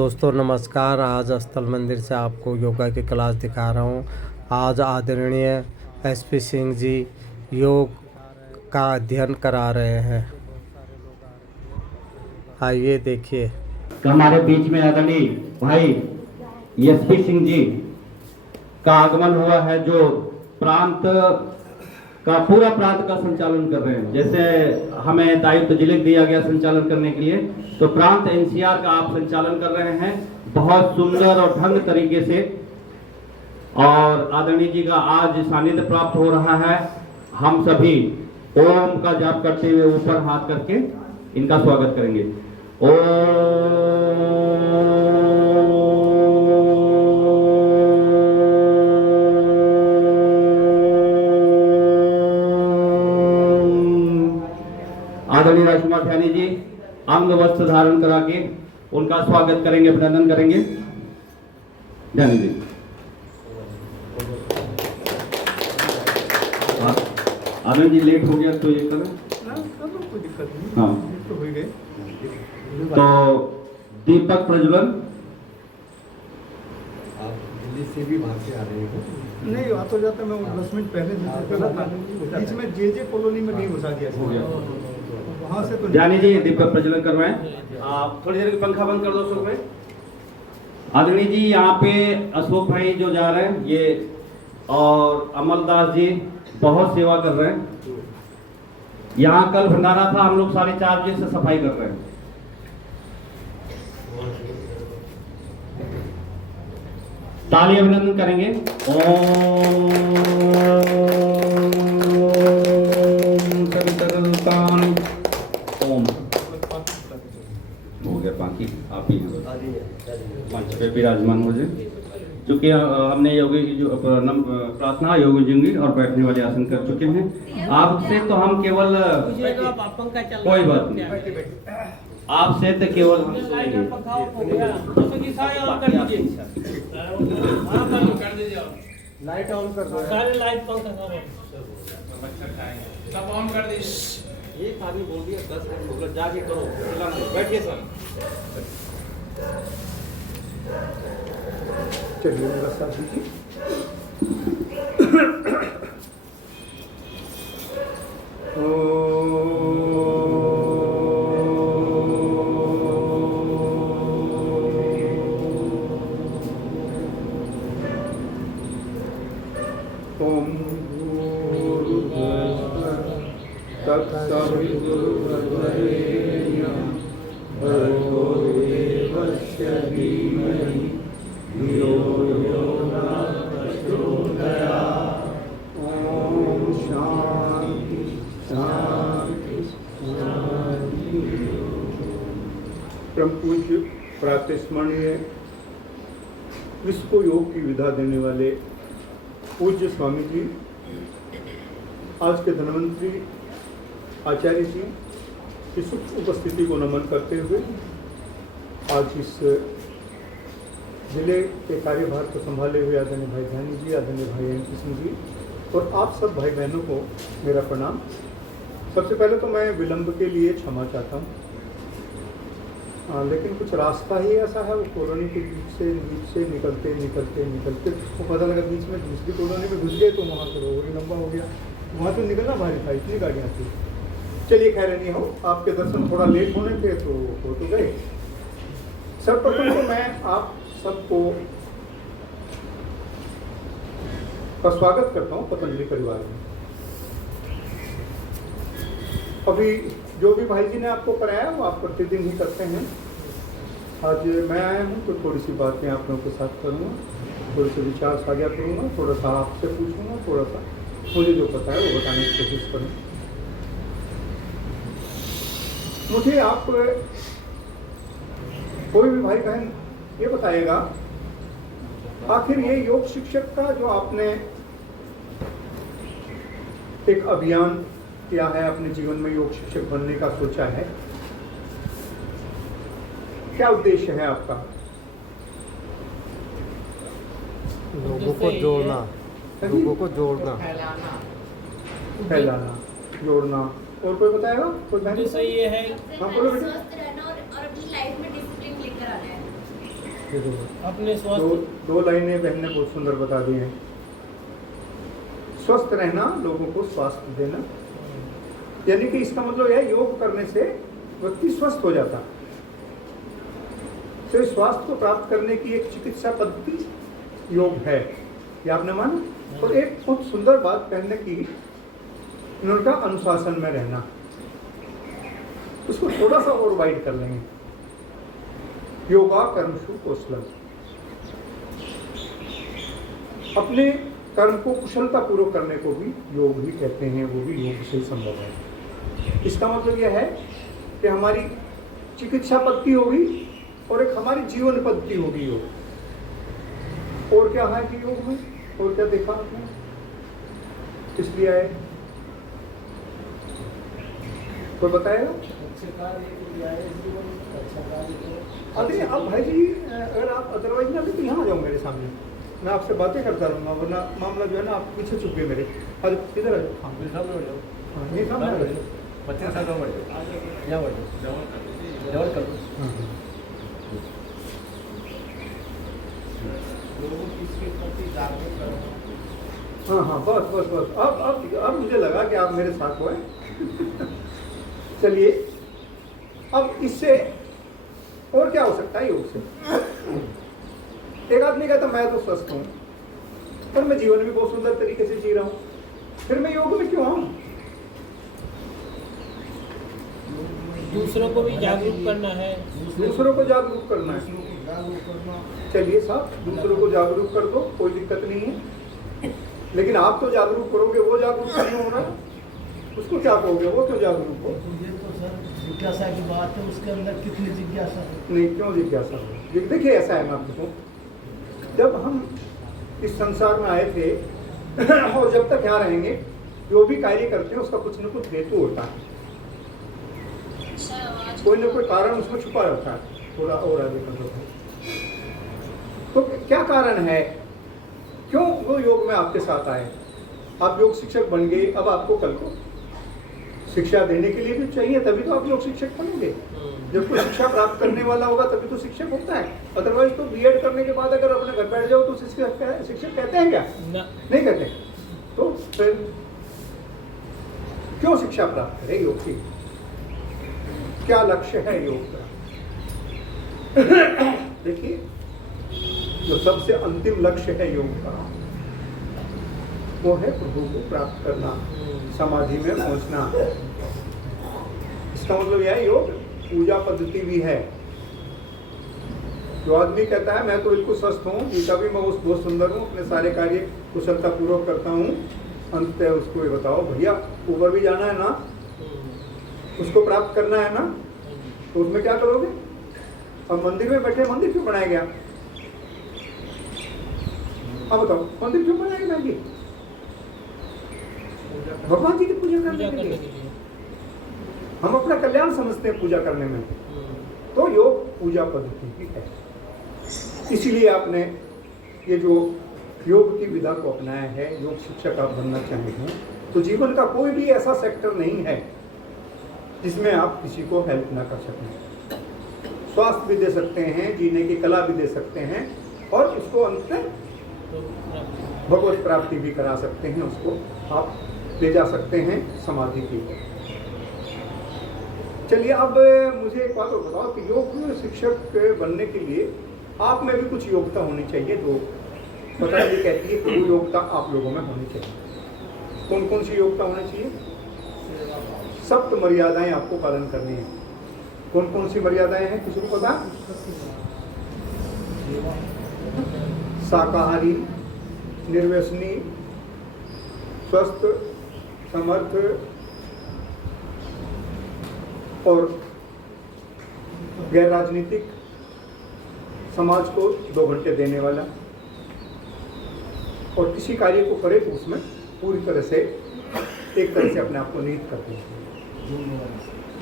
दोस्तों नमस्कार। आज स्थल मंदिर से आपको योगा की क्लास दिखा रहा हूँ। आज आदरणीय एसपी सिंह जी योग का अध्ययन करा रहे हैं। आइए देखिए। हमारे बीच में आदरणीय भाई एसपी सिंह जी का आगमन हुआ है, जो पूरा प्रांत का संचालन कर रहे हैं। जैसे हमें दायित्व जिले दिया गया संचालन करने के लिए, तो प्रांत एनसीआर का आप संचालन कर रहे हैं बहुत सुंदर और ढंग तरीके से। और आदरणीय जी का आज सानिध्य प्राप्त हो रहा है। हम सभी ओम का जाप करते हुए ऊपर हाथ करके इनका स्वागत करेंगे। आदरणीय राजकुमार ध्यानी जी अंग वस्त्र धारण करा के उनका स्वागत करेंगे, अभिनंदन करेंगे। ध्यानी जी आदरणीय जी लेट हो गया तो ये करें। कोई दिक्कत नहीं, हाँ तो हो गए। तो दीपक प्रज्वलन। आप दिल्ली से भी वहाँ से आ रहे हो? नहीं आ तो जाता, मैं 10 मिनट पहले चला था, बीच में जे कॉलोनी में नहीं घुसा दिया वहाँ से। तो जानी जी दीपक प्रज्वलन करवाएं। आप थोड़ी देर पंखा बंद कर दो अशोक भाई। आदरणीय जी यहाँ पे अशोक भाई जो जा रहे हैं ये, और अमलदास जी बहुत सेवा कर रहे हैं। यहाँ कल भंडारा था, हम लोग 4:30 बजे से सफाई कर रहे हैं। ताली अभिनंदन करेंगे। ओम संतरलतान ओम। हो गया बाकी आप ही मंच पे विराजमान हो जाए। चूंकि हमने योगी जो प्रार्थना योगी जिंदगी और बैठने वाले आसन कर चुके हैं। आपसे तो हम केवल कोई बात नहीं, आपसे तो केवल हम सुनेंगे। लाइट ऑन कर दो, सारे लाइट पंखा सब ऑन कर दीजिए। एक आदमी बोल दिया 10 मिनट हो गया, जाके करो, बैठिए सब। चलिए मेरा साथ दीजिए। ओम परम पूज्य प्रातस्मरणीय विश्व को योग की विधा देने वाले पूज्य स्वामी जी, आज के धनवंतरी आचार्य जी की सुख उपस्थिति को नमन करते हुए आज इस जिले के कार्यभार को संभाले हुए आदरणीय भाई ध्यानी जी, आदरणीय भाई एनपी सिंह जी और आप सब भाई बहनों को मेरा प्रणाम। सबसे पहले तो मैं विलंब के लिए क्षमा चाहता हूँ, लेकिन कुछ रास्ता ही ऐसा है, वो कॉलोनी के बीच से निकलते तो पता लगा बीच में दूसरी कॉलोनी में घुस गए, तो वहाँ से रोड लंबा हो गया, वहाँ से निकलना भारी था, इतनी गाड़ियाँ थी। चलिए खैर नहीं हो, आपके दर्शन थोड़ा लेट होने थे तो हो तो गए। सर्वप्रथम तो मैं आप सबको का स्वागत करता हूँ पतंजलि परिवार में। अभी जो भी भाई जी ने आपको कराया वो आप प्रतिदिन ही करते हैं। आज मैं आया हूँ तो थोड़ी सी बातें आप लोगों के साथ करूँगा, थोड़े से विचार साझा करूँगा, थोड़ा सा आपसे पूछूंगा, थोड़ा सा मुझे जो पता है वो बताने की कोशिश करूँ। मुझे आप कोई भी भाई बहन ये बताएगा, आखिर ये योग शिक्षक का जो आपने एक अभियान किया है, अपने जीवन में योग शिक्षक बनने का सोचा है, क्या उद्देश्य है आपका? लोगों को जोड़ना, लोगों को जोड़ना, फैलाना, जोड़ना। और कोई बताएगा? कोई बहन? सही ये है। हाँ बोलो बेटा। स्वस्थ रहना और अपनी लाइफ में डिसिप्लिन लेकर आना है। अपने दो स्वास्थ्य दो लाइनें बहन ने बहुत सुंदर बता दी हैं। स्वस्थ रहना, लोगों को स्वास्थ्य देना, यानी कि इसका मतलब है योग करने से व्यक्ति स्वस्थ हो जाता। तो स्वास्थ्य को प्राप्त करने की एक चिकित्सा पद्धति योग है, ये आपने माना। और एक बहुत सुंदर बात कहने की, उनका अनुशासन में रहना, उसको थोड़ा सा और वाइड कर लेंगे। योगा कर्मसु कौशलम, अपने कर्म को कुशलता पूर्वक करने को भी योग ही कहते हैं, वो भी योग से ही संभव है। इसका मतलब यह है कि हमारी चिकित्सा पद्धति होगी और एक हमारी जीवन पद्धति होगी योग। और क्या है कि योग में और क्या देखा आपने, इसलिए आए, कोई बताएगा? अरे अब भाई जी, अगर आप अदरवाइज ना तो यहाँ आ जाओ मेरे सामने, मैं आपसे बातें करता रहूँगा, वरना मामला जो है ना आप पीछे चुप गए मेरे। आज इधर आ जाओ। हाँ, ये सामने आ जाओ। 25 साल बढ़ जाओ, यहाँ बढ़ जाओ, जवल कर दो। हाँ हाँ, बस बस बस, अब मुझे लगा कि आप मेरे साथ हो। चलिए, अब इससे और क्या हो सकता है योग से? एक आदमी कहता मैं तो स्वस्थ हूँ, पर मैं जीवन भी बहुत सुंदर तरीके से जी रहा हूँ, फिर मैं योग में क्यों आऊँ? दूसरों को भी जागरूक करना है। दूसरों को जागरूक करना है। चलिए साहब, दूसरों को जागरूक कर दो, कोई दिक्कत नहीं है। लेकिन आप तो जागरूक करोगे, वो जागरूक नहीं हो रहा, उसको क्या कहोगे? वो क्यों जागरूक हो? ये तो सर जिज्ञासा की बात है, उसके अंदर कितनी जिज्ञासा है? नहीं, क्यों जिज्ञासा हो? देखिए ऐसा है, मैं आपको कहूँ, जब हम इस संसार में आए थे और जब तक यहाँ रहेंगे, जो भी कार्य करते हैं उसका कुछ न कुछ हेतु होता है, कोई न कोई कारण उसमें छुपा रहता है। थोड़ा और आगे कर दो। तो क्या कारण है, क्यों वो योग में आपके साथ आए? आप योग शिक्षक बन गए, अब आपको कल को शिक्षा देने के लिए भी चाहिए, तभी तो आप योग शिक्षक बनेंगे। जब कोई शिक्षा प्राप्त करने वाला होगा तभी तो शिक्षक होता है। अदरवाइज तो बीएड करने के बाद अगर अपने घर बैठ जाओ तो शिक्षक कहते हैं क्या? नहीं कहते। तो फिर क्यों शिक्षा प्राप्त करें योग की? क्या लक्ष्य है योग का? देखिए, जो सबसे अंतिम लक्ष्य है योग का, वो है प्रभु को प्राप्त करना, समाधि में पहुंचना। इसका मतलब यह है योग पूजा पद्धति भी है। जो आदमी कहता है मैं तो बिल्कुल स्वस्थ हूँ, जीता भी मैं बहुत सुंदर हूँ, अपने सारे कार्य कुशलता पूर्वक करता हूँ, अंत उसको ये बताओ भैया ऊपर भी जाना है ना, उसको प्राप्त करना है ना, तो उसमें क्या करोगे? और मंदिर में बैठे, मंदिर क्यों बनाया गया? अब बताओ, मंदिर क्यों बनाया गया जी? भगवान जी की पूजा करने के लिए। हम अपना कल्याण समझते हैं पूजा करने में, तो योग पूजा पद्धति भी है। इसीलिए आपने ये जो योग की विधा को अपनाया है, योग शिक्षक आप बनना चाहते हैं, तो जीवन का कोई भी ऐसा सेक्टर नहीं है जिसमें आप किसी को हेल्प ना कर सकें। स्वास्थ्य भी दे सकते हैं, जीने की कला भी दे सकते हैं, और उसको अंत में भगवत प्राप्ति भी करा सकते हैं, उसको आप ले जा सकते हैं समाधि की। चलिए, अब मुझे एक बात और बताओ कि योग शिक्षक बनने के लिए आप में भी कुछ योग्यता होनी चाहिए। जो पतंजलि कहती है कि वो योग्यता आप लोगों में होनी चाहिए। कौन कौन सी योग्यता होनी चाहिए? सप्त मर्यादाएं आपको पालन करनी है। कौन कौन सी मर्यादाएं हैं, किसी को पता? शाकाहारी, निर्व्यसनी, स्वस्थ, समर्थ और गैर राजनीतिक, समाज को 2 घंटे देने वाला, और किसी कार्य को करे तो उसमें पूरी तरह से एक तरह से अपने आप को निहित करते हैं।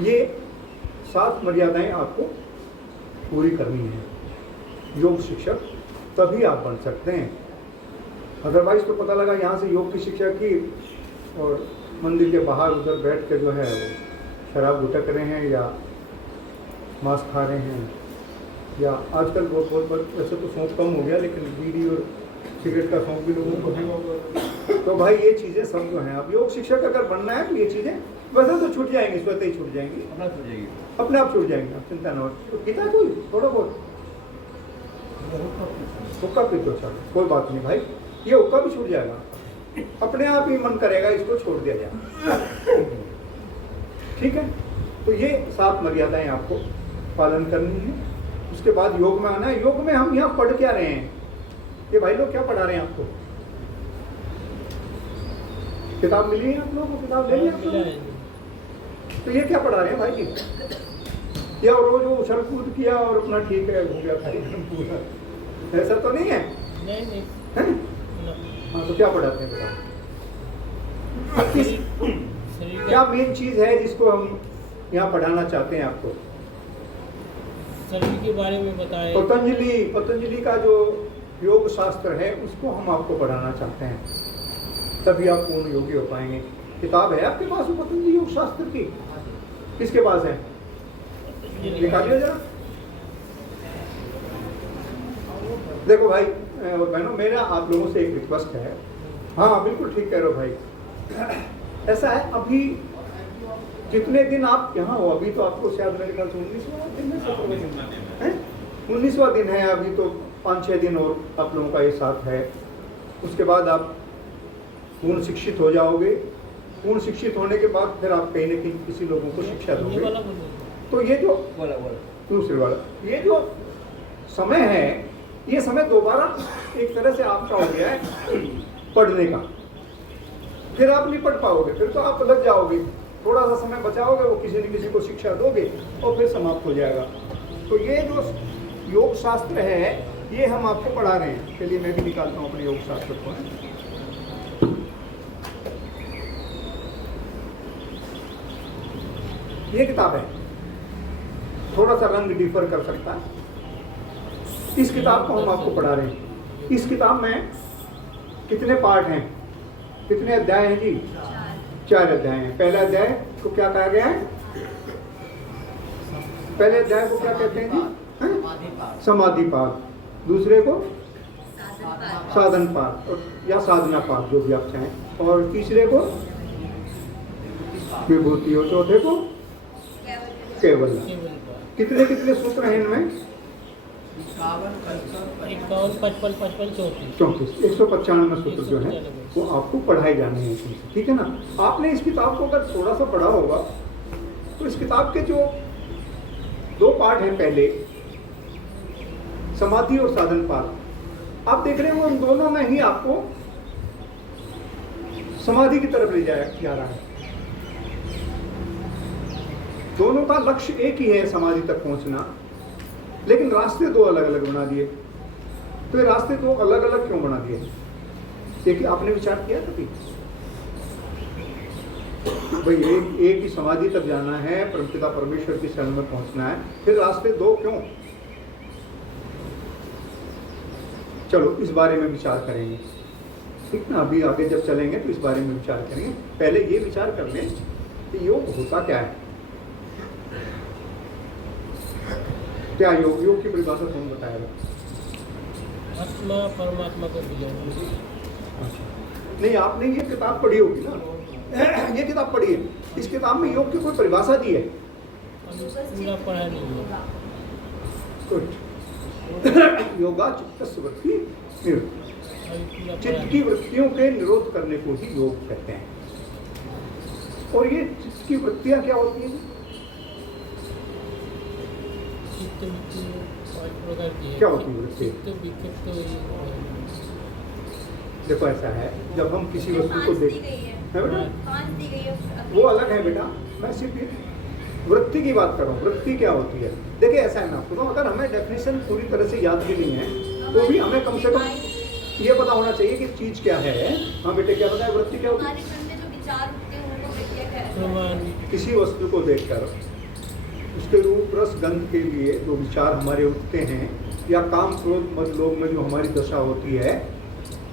ये 7 मर्यादाएं आपको पूरी करनी है। योग शिक्षक तभी आप बन सकते हैं। अदरवाइज तो पता लगा यहाँ से योग की शिक्षा की और मंदिर के बाहर उधर बैठ के जो है शराब गुटक रहे हैं या मांस खा रहे हैं, या आजकल बहुत वैसे तो शौक कम हो गया, लेकिन बीड़ी और सिगरेट का शौक भी लोगों को है। तो भाई ये चीज़ें सब जो हैं, अब योग शिक्षक अगर बनना है तो ये चीज़ें वैसे तो छूट जाएंगी, स्वतः ही छूट जाएंगी, अपने आप छूट जाएंगी, आप चिंता ना हो। तो पीता है कोई थोड़ा बहुत हुक्का पी तो चलो कोई बात नहीं भाई, ये हुक्का भी छूट जाएगा, अपने आप ही मन करेगा इसको छोड़ दिया जाए। ठीक है, तो ये 7 मर्यादाएं आपको पालन करनी है। उसके बाद योग में आना है। योग में हम यहाँ पढ़ क्या रहे हैं, ये भाई लोग क्या पढ़ा रहे हैं आपको? किताब मिली है आप लोगों को? किताब ले ली आप लोगों ने? तो ये क्या पढ़ा रहे हैं भाई जी? या रोज वो उछल कूद किया और अपना ठीक है हो गया कार्यक्रम पूरा, ऐसा तो नहीं है? नहीं है? हाँ, तो क्या पढ़ाते हैं बताओ? क्या मेन चीज है जिसको हम यहाँ पढ़ाना चाहते हैं आपको? शरीर के बारे में बताएं। पतंजलि का जो योग शास्त्र है उसको हम आपको पढ़ाना चाहते हैं, तभी आप पूर्ण योगी हो पाएंगे। किताब है आपके पास वो पतंजलि योग शास्त्र की? किसके पास है? निकालिए जरा। देखो भाई और बहनों, मेरा आप लोगों से एक रिक्वेस्ट है। हाँ बिल्कुल ठीक कह रहे हो भाई। ऐसा है, अभी जितने दिन आप यहाँ हो, अभी तो आपको शायद मेरे ख्याल से 19वां दिन है, 17वां दिन है, 19वां दिन है, अभी तो 5-6 दिन और आप लोगों का ये साथ है। उसके बाद आप पूर्ण शिक्षित हो जाओगे। पूर्ण शिक्षित होने के बाद फिर आप कहीं न कहीं किसी लोगों को शिक्षा दोगे। तो ये जो दूसरे वाला ये जो समय है, ये समय दोबारा एक तरह से आपका हो गया है पढ़ने का। फिर आप नहीं पढ़ पाओगे, फिर तो आप लग जाओगे, थोड़ा सा समय बचाओगे, वो किसी न किसी को शिक्षा दोगे और फिर समाप्त हो जाएगा। तो ये जो योग शास्त्र है ये हम आपको पढ़ा रहे हैं। चलिए मैं भी निकालता हूँ अपने योग शास्त्र को। ये किताब है, थोड़ा सा रंग डिफर कर सकता है। इस किताब को हम आपको पढ़ा रहे हैं। इस किताब में कितने पार्ट हैं, कितने अध्याय हैं जी? 4 अध्याय हैं। पहला अध्याय को क्या कहा गया है? पहले अध्याय को क्या कहते हैं जी? समाधि पाठ। दूसरे को साधन पाठ या साधना पाठ, जो भी आप चाहें। और तीसरे को विभूति और चौथे को केवल। कितने कितने सूत्र हैं इनमें? 34 195 सूत्र जो है वो आपको पढ़ाए जाने हैं इसमें, ठीक है ना। आपने इस किताब को अगर थोड़ा सा पढ़ा होगा तो इस किताब के जो 2 पार्ट हैं, पहले समाधि और साधन पाठ, आप देख रहे हो उन दोनों में ही आपको समाधि की तरफ ले जाया जा रहा है। दोनों का लक्ष्य एक ही है, समाधि तक पहुंचना, लेकिन रास्ते 2 अलग अलग बना दिए। तो ये रास्ते 2 अलग अलग क्यों बना दिए? देखिए, आपने विचार किया कभी? भाई एक ही समाधि तक जाना है, परमपिता परमेश्वर की शरण में पहुंचना है, फिर रास्ते 2 क्यों? चलो इस बारे में विचार करेंगे, ठीक ना। अभी आगे जब चलेंगे तो इस बारे में विचार करेंगे। पहले ये विचार कर लें कि योग होता क्या है। क्या योग? योग की परिभाषा कौन बताएगा? आत्मा परमात्मा को मिलाना। नहीं, आपने ये किताब पढ़ी होगी ना, ये किताब पढ़ी है। इस किताब में योग की कोई परिभाषा दी है? पूरा पढ़ा नहीं है। योगा चित्त वृत्ति निरोध, चित्त की वृत्तियों के निरोध करने को ही योग कहते हैं। और ये चित्त की वृत्तियां क्या होती हैं? क्या होती है वृत्ति? देखो ऐसा है, जब हम किसी वस्तु को देखते हैं बेटा, वो अलग है बेटा, मैं सिर्फ वृत्ति की बात कर रहा हूँ। वृत्ति क्या होती है? देखिए ऐसा है ना, तो अगर हमें डेफिनेशन पूरी तरह से याद भी नहीं है तो भी हमें कम से कम ये पता होना चाहिए कि चीज क्या है। हाँ बेटे, क्या बताया? वृत्ति क्या होती है? किसी वस्तु को देखकर उसके रूप रस गंध के लिए जो विचार हमारे उठते हैं, या काम क्रोध मद लोभ में जो हमारी दशा होती है,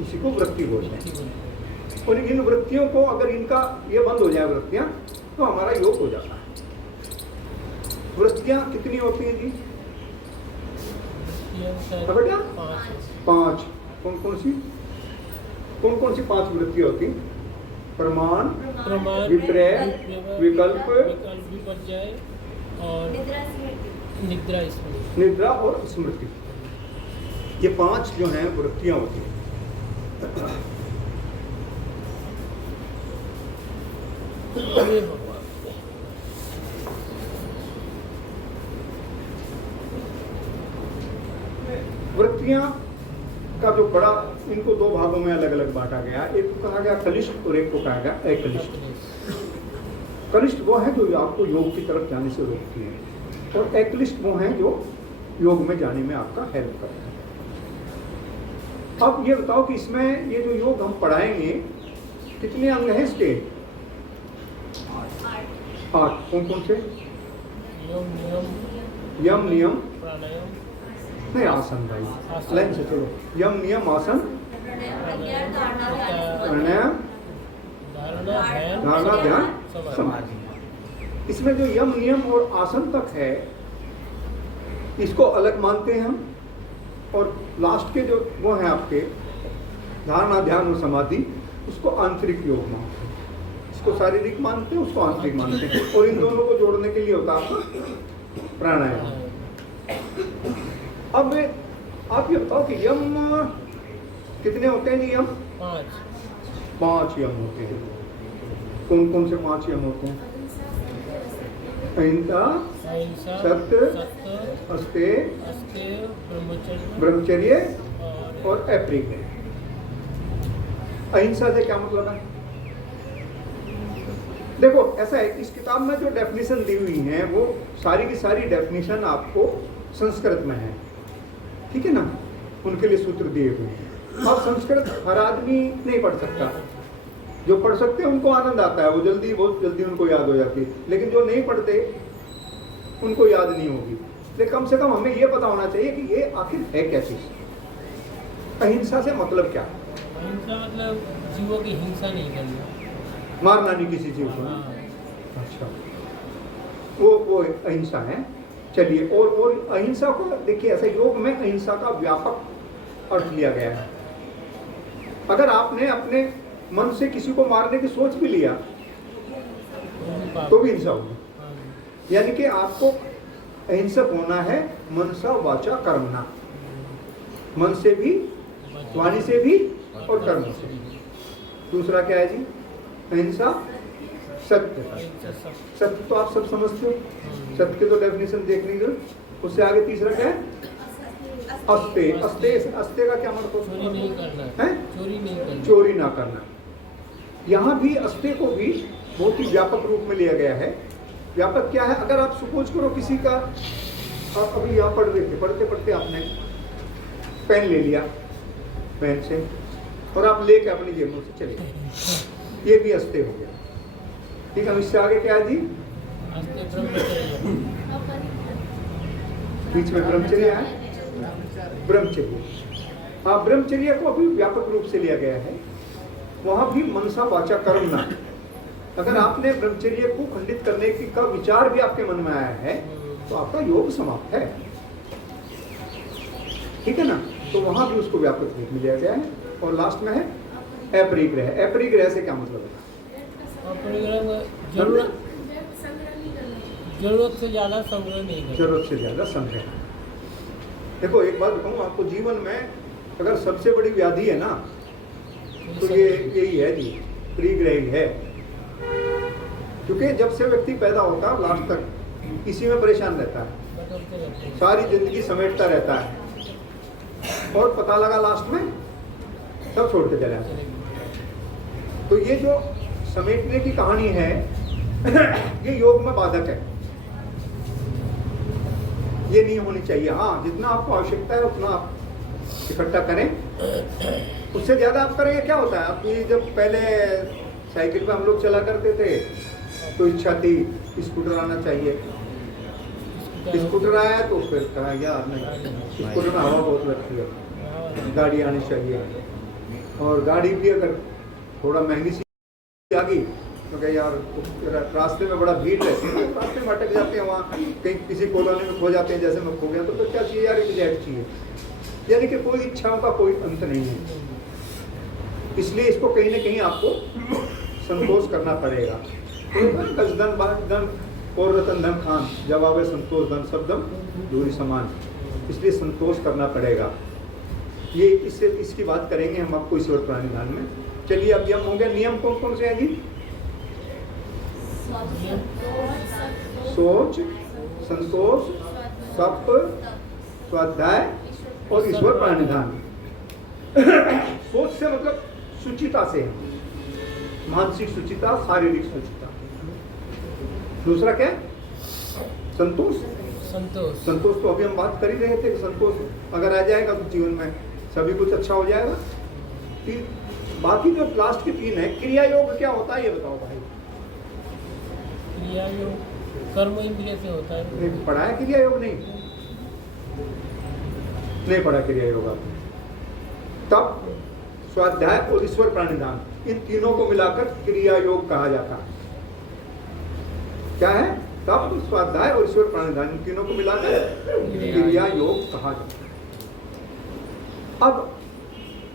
उसी को वृत्ति बोलते हैं। और इन वृत्तियों को अगर इनका ये बंद हो जाए वृत्तियां, तो हमारा योग हो जाता है। वृत्तियां कितनी होती हैं जी? वृत्तियाँ शायद हाँ बेटा 5 है। 5 कौन कौन सी 5 वृत्तियाँ होती? प्रमाण, प्रमाण, विपर्य, विकल्प, विकल्प भी बच जाए और निद्रा स्मृति। निद्रा और स्मृति, ये 5 जो हैं वृत्तियाँ होती हैं। अरे भगवान, वृत्तियाँ का जो बड़ा, इनको 2 भागों में अलग अलग बांटा गया। एक को कहा गया कलिष्ठ और एक को कहा गया अकलिष्ठ। कलिष्ठ वो है जो आपको योग की तरफ जाने से रोकती है और अकलिष्ठ वो है जो योग में जाने में आपका हेल्प करते हैं। अब ये बताओ कि इसमें ये जो योग हम पढ़ाएंगे कितने अंग हैं इसके? 8। कौन कौन से? यम नियम प्राणायाम, नहीं, आसन भाई, लाइन से चलो। यम नियम आसन प्राणायाम धारणा ध्यान समाधि। इसमें जो यम नियम और आसन तक है इसको अलग मानते हैं हम, और लास्ट के जो वो हैं आपके धारणा ध्यान और समाधि, उसको आंतरिक योग मानते हैं। इसको शारीरिक मानते हैं, उसको आंतरिक मानते हैं, और इन दोनों को जोड़ने के लिए होता है आपका प्राणायाम। अब आप ये बताओ कि यम कितने होते हैं जी? यम 5 यम होते हैं। कौन कौन से 5 यम होते हैं? अहिंसा, सत्य, अस्तेय, ब्रह्मचर्य और अपरिग्रह। अहिंसा से क्या मतलब है? देखो ऐसा है, इस किताब में जो डेफिनेशन दी हुई है वो सारी की सारी डेफिनेशन आपको संस्कृत में है, ठीक है ना? उनके लिए सूत्र दिए हुए हैं। अब संस्कृत हर आदमी नहीं पढ़ सकता, जो पढ़ सकते हैं उनको आनंद आता है, वो बहुत जल्दी उनको याद हो जाती है, लेकिन जो नहीं पढ़ते उनको याद नहीं होगी। लेकिन कम से कम हमें ये पता होना चाहिए कि ये आखिर है क्या चीज। अहिंसा से मतलब क्या? अहिंसा मतलब जीवों की हिंसा नहीं करना, मारना नहीं किसी जीव को। अच्छा, वो अहिंसा है। चलिए, और अहिंसा को देखिए, ऐसे योग में अहिंसा का व्यापक अर्थ लिया गया है। अगर आपने अपने मन से किसी को मारने की सोच भी लिया तो भी हिंसा होगी। यानी कि आपको अहिंसक होना है मनसा वाचा कर्मणा, मन से भी, वाणी से भी और कर्म से भी। दूसरा क्या है जी? अहिंसा सत्य। सत्य तो आप सब समझते हो, सत्य के तो डेफिनेशन देख लीजिए। उससे आगे तीसरा क्या है? अस्तेय। अस्तेय का क्या मतलब है? चोरी ना करना। यहाँ भी अस्तेय को भी बहुत ही व्यापक रूप में लिया गया है। व्यापक क्या है? अगर आप सपोज करो किसी का, आप अभी यहाँ पढ़ रहे थे, पढ़ते पढ़ते आपने पेन ले लिया पेन से और आप लेके अपनी जेबों से चले गए, ये भी अस्तेय हो गया। ठीक है, इससे आगे क्या है जी? बीच में ब्रह्मचर्य है। ब्रह्मचर्य, हाँ, ब्रह्मचर्य को भी व्यापक रूप से लिया गया है। वहां भी मनसा वाचा कर्मणा। अगर आपने ब्रह्मचर्य को खंडित करने की का विचार भी आपके मन में आया है तो आपका योग समाप्त है, ठीक है ना? तो वहां भी उसको व्यापक रूप में लिया गया है। और लास्ट में है अपरिग्रह। अपरिग्रह से क्या मतलब है? जरूरत से ज्यादा संग्रह नहीं करना। जरूरत से ज्यादा संग्रह। देखो एक बात बताऊं आपको, जीवन में अगर सबसे बड़ी व्याधि है ना तो ये यही है जी, परिग्रह ही है। क्योंकि जब से व्यक्ति पैदा होता है लास्ट तक इसी में परेशान रहता है, सारी जिंदगी समेटता रहता है और पता लगा लास्ट में सब छोड़ के चले जाते हैं। तो ये जो समेटने की कहानी है ये योग में बाधक है, ये नहीं होनी चाहिए। हाँ, जितना आपको आवश्यकता है उतना आप इकट्ठा करें, उससे ज़्यादा आप करेंगे क्या होता है? आपकी जब पहले साइकिल पे हम लोग चला करते थे तो इच्छा थी स्कूटर आना चाहिए। स्कूटर आया तो फिर कहा यार नहीं, स्कूटर में हवा बहुत लगती है, गाड़ी आनी चाहिए। और गाड़ी भी अगर थोड़ा महंगी सी आ गई तो कहीं यार रास्ते में बड़ा भीड़ रहती है, रास्ते में अटक जाते हैं, वहाँ कहीं किसी कॉलोनी में खो जाते हैं, जैसे मैं खो गया, तो क्या चाहिए यार, एग्जैक्ट चाहिए। यानी कि कोई इच्छाओं का कोई अंत नहीं है, इसलिए इसको कहीं ना कहीं आपको संतोष करना पड़ेगा। गजदन बागदन और रतन धन खान, जब आवे संतोष धन शब्दम दूरी समान, इसलिए संतोष करना पड़ेगा। ये इससे इसकी बात करेंगे हम आपको ईश्वर प्राणिधान में। चलिए अब यम हो गया, नियम कौन कौन से हैं जी? सोच, संतोष, सप, स्वाध्याय और ईश्वर प्राणिधान। सोच से मतलब सुचिता से, मानसिक सुचिता, शारीरिक सुचिता। दूसरा क्या? संतोष। संतोष तो अभी हम बात कर ही रहे थे कि संतोष अगर आ जाएगा तो जीवन में सभी कुछ अच्छा हो जाएगा। बाकी जो लास्ट के 3 है, क्रिया योग क्या होता है ये बताओ भाई। क्रिया योग कर्म इंद्रिय से होता है। पढ़ा है क्रिया योग? नहीं पढ़ा क्रिया योग आपने। तब स्वाध्याय और ईश्वर प्राणिधान, इन तीनों को मिलाकर क्रिया योग कहा जाता है। क्या है? तब स्वाध्याय और ईश्वर प्राणिधान, इन तीनों को मिलाकर क्रिया योग कहा जाता है। अब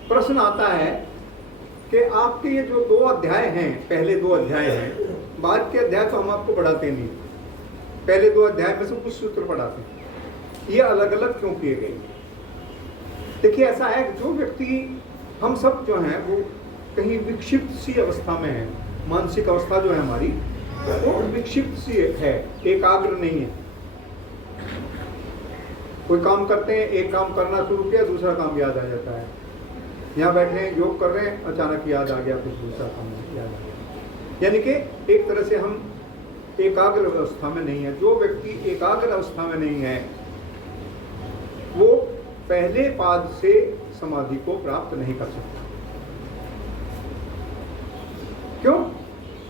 प्रश्न आता है कि आपके ये जो 2 अध्याय हैं, पहले 2 अध्याय हैं, बाद के अध्याय तो हम आपको पढ़ाते नहीं, पहले 2 अध्याय में से कुछ सूत्र पढ़ाते हैं। ये अलग अलग क्यों किए गए? देखिए ऐसा है कि जो व्यक्ति, हम सब जो हैं वो कहीं विक्षिप्त सी अवस्था में है, मानसिक अवस्था जो है हमारी वो विक्षिप्त सी है, एकाग्र नहीं है। कोई काम करते हैं, एक काम करना शुरू किया, दूसरा काम याद आ जाता है। यहाँ बैठे हैं, योग कर रहे हैं, अचानक याद आ गया, कुछ दूसरा काम याद आ गया। यानी कि एक तरह से हम एकाग्र अवस्था में नहीं है। जो व्यक्ति एकाग्र अवस्था में नहीं है वो पहले पाद से समाधि को प्राप्त नहीं कर सकता। क्यों?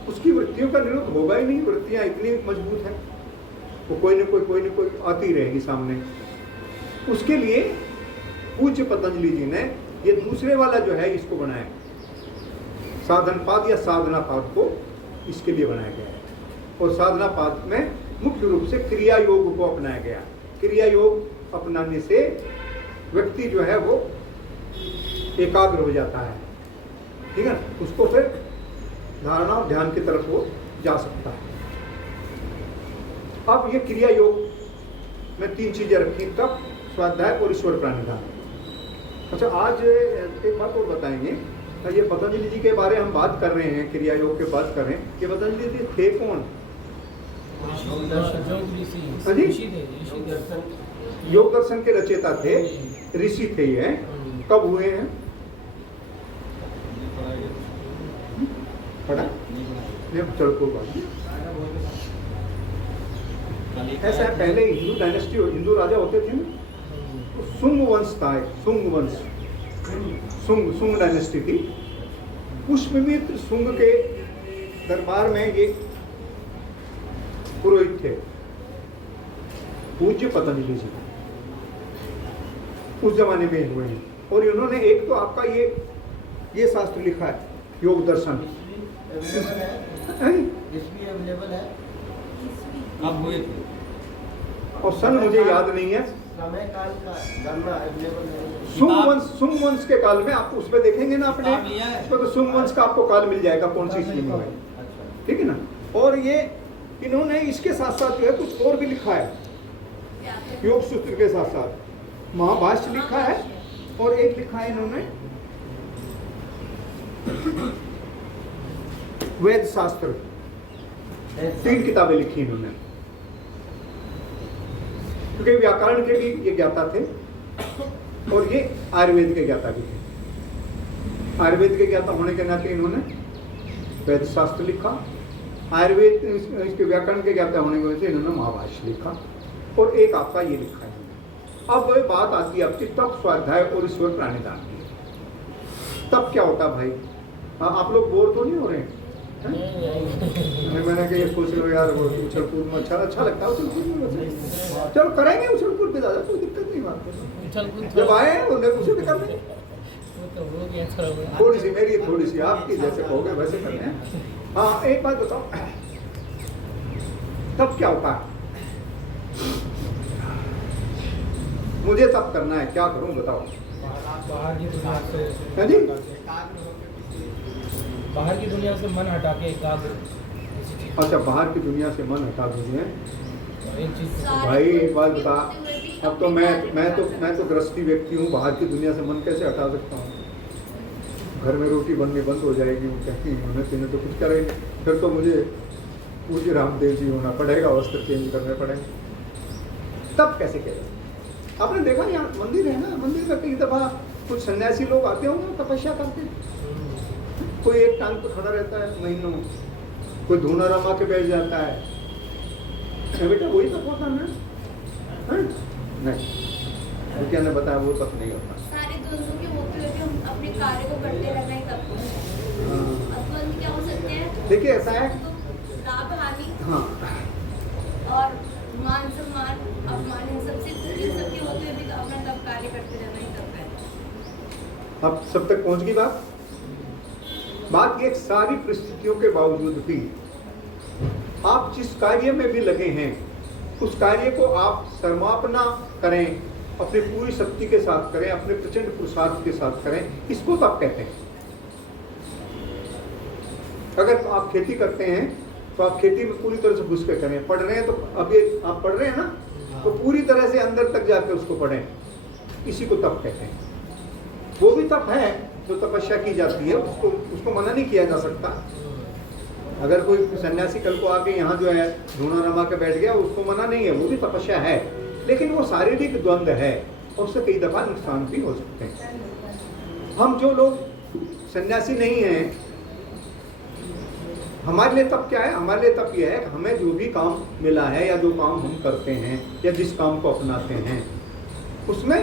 उसकी वृत्तियों का निरोध होगा ही नहीं, वृत्तियां इतनी मजबूत है, वो कोई न कोई आती रहेगी सामने। उसके लिए पूज्य पतंजलि जी ने ये दूसरे वाला जो है इसको बनाया, साधन पाद या साधना पाद को इसके लिए बनाया गया है। और साधना पाद में मुख्य रूप से क्रिया योग को अपनाया गया। क्रिया योग अपनाने से व्यक्ति जो है वो एकाग्र हो जाता है, ठीक है, उसको फिर धारणा और ध्यान की तरफ वो जा सकता है। अब ये क्रिया योग में 3 चीजें रखी, तप, स्वाध्याय और ईश्वर प्राणिधान। अच्छा, आज एक बात और बताएंगे, ये पतंजलि जी के बारे हम बात कर रहे हैं, क्रिया योग के बात कर रहे हैं। ये पतंजलि जी थे कौन? योग दर्शन के रचयिता थे, ऋषि थे। ये कब हुए हैं? पढ़ा? चलो कोई बात नहीं। ऐसा है, पहले हिंदू डायनेस्टी, हिंदू राजा होते थे ना, तो सुंग वंश था, सुंग वंश, सुंग डायनेस्टी थी। पुष्पमित्र सुंग के दरबार में ये पुरोहित थे, पूज्य पतंजलि जी, उस जमाने में हुए हैं। और इन्होंने एक तो आपका ये शास्त्र लिखा है, योग दर्शन। अवेलेबल है, अब हुए थे और सन मुझे याद नहीं है, समय काल का गणना अवेलेबल है। सुंग वंश के काल में आप उसमें देखेंगे ना अपने, उसमें तो सुंग वंश का आपको काल मिल जाएगा, कौन सी स्कीम है, ठीक है ना। और ये इन्होंने इसके साथ साथ जो है कुछ और भी लिखा है, योग सूत्र के साथ साथ महाभाष्य लिखा है, और एक लिखा है इन्होंने वेद शास्त्र। 3 किताबें लिखी इन्होंने, क्योंकि व्याकरण के भी ये ज्ञाता थे और ये आयुर्वेद के ज्ञाता भी थे। आयुर्वेद के ज्ञाता होने के नाते इन्होंने वेद शास्त्र लिखा, आयुर्वेद इसके व्याकरण के ज्ञाता होने की वजह से इन्होंने महाभाष्य लिखा, और एक आपका ये लिखा है। अब बात आती है आपकी तप, स्वाध्याय और ईश्वर प्राणिधान की। तप क्या होता है भाई? आप लोग बोर तो नहीं हो रहे हैं? मैंने ये सोच रहे यार, वो उछल कूद में अच्छा लगता है, उछल कूद में चलो करेंगे, उछल कूद पे ज़्यादा कोई दिक्कत नहीं। बात जब आए हैं उसे भी कर लेंगे, थोड़ी सी मेरी, थोड़ी सी आपकी, जैसे कहोगे वैसे करने हैं। हाँ एक बात बताओ, तब क्या होता है? मुझे तब करना है, क्या करूं बताओ? बाहर की दुनिया से हाँ जी? बाहर की दुनिया से मन हटा के एकाग्र किसी चीज अच्छा, बाहर की दुनिया से मन हटा दीजिए। एक चीज भाई एक बात बता, अब तो मैं तो गृहस्थी व्यक्ति हूँ, बाहर की दुनिया से मन कैसे हटा सकता हूँ? घर में रोटी बननी बंद हो जाएगी, वो कहती होने पीने तो कुछ करेंगे, फिर तो मुझे पूज्य रामदेव जी होना पड़ेगा, वस्त्र चेंज करने पड़ेंगे। तब कैसे करें? आपने देखा यहाँ मंदिर है ना, मंदिर में कई दफा कुछ सन्यासी लोग आते होंगे तपस्या करते हैं। कोई एक टांग पे खड़ा रहता है महीनों, कोई धूना रमा के बैठ जाता है। बेटा वही तप होता है ना? नहीं, क्या ने बताया वो तप नहीं होता। सारे द्वंद्वों के होते हुए भी हम अपने कार्य को करते रहना ही तब द्वंद्व क्या हो सकते हैं? देखिए ऐसा है, तो लाभ हानि हाँ, और मान सम्मान अपमान इन सबसे इन सब के होते हुए भी तो अपना तब कार्य करते रहना ही तब है। अब सब तक पहुंच गई बात ये सारी परिस्थितियों के बावजूद भी आप जिस कार्य में भी लगे हैं उस कार्य को आप सर्मापना करें, अपनी पूरी शक्ति के साथ करें, अपने प्रचंड पुरुषार्थ के साथ करें, इसको तब कहते हैं। अगर आप खेती करते हैं तो आप खेती में पूरी तरह से घुस के करें। पढ़ रहे हैं तो अभी आप पढ़ रहे हैं ना, तो पूरी तरह से अंदर तक जाकर उसको पढ़ें, इसी को तप कहते हैं। वो भी तप है जो तपस्या की जाती है, उसको मना नहीं किया जा सकता। अगर कोई सन्यासी कल को आके यहाँ जो है धूना रमा के बैठ गया, उसको मना नहीं है, वो भी तपस्या है, लेकिन वो शारीरिक द्वंद्व है और उससे कई दफा नुकसान भी हो सकते हैं। हम जो लोग सन्यासी नहीं हैं, हमारे लिए तप क्या है? हमारे लिए तप यह है कि हमें जो भी काम मिला है या जो काम हम करते हैं या जिस काम को अपनाते हैं उसमें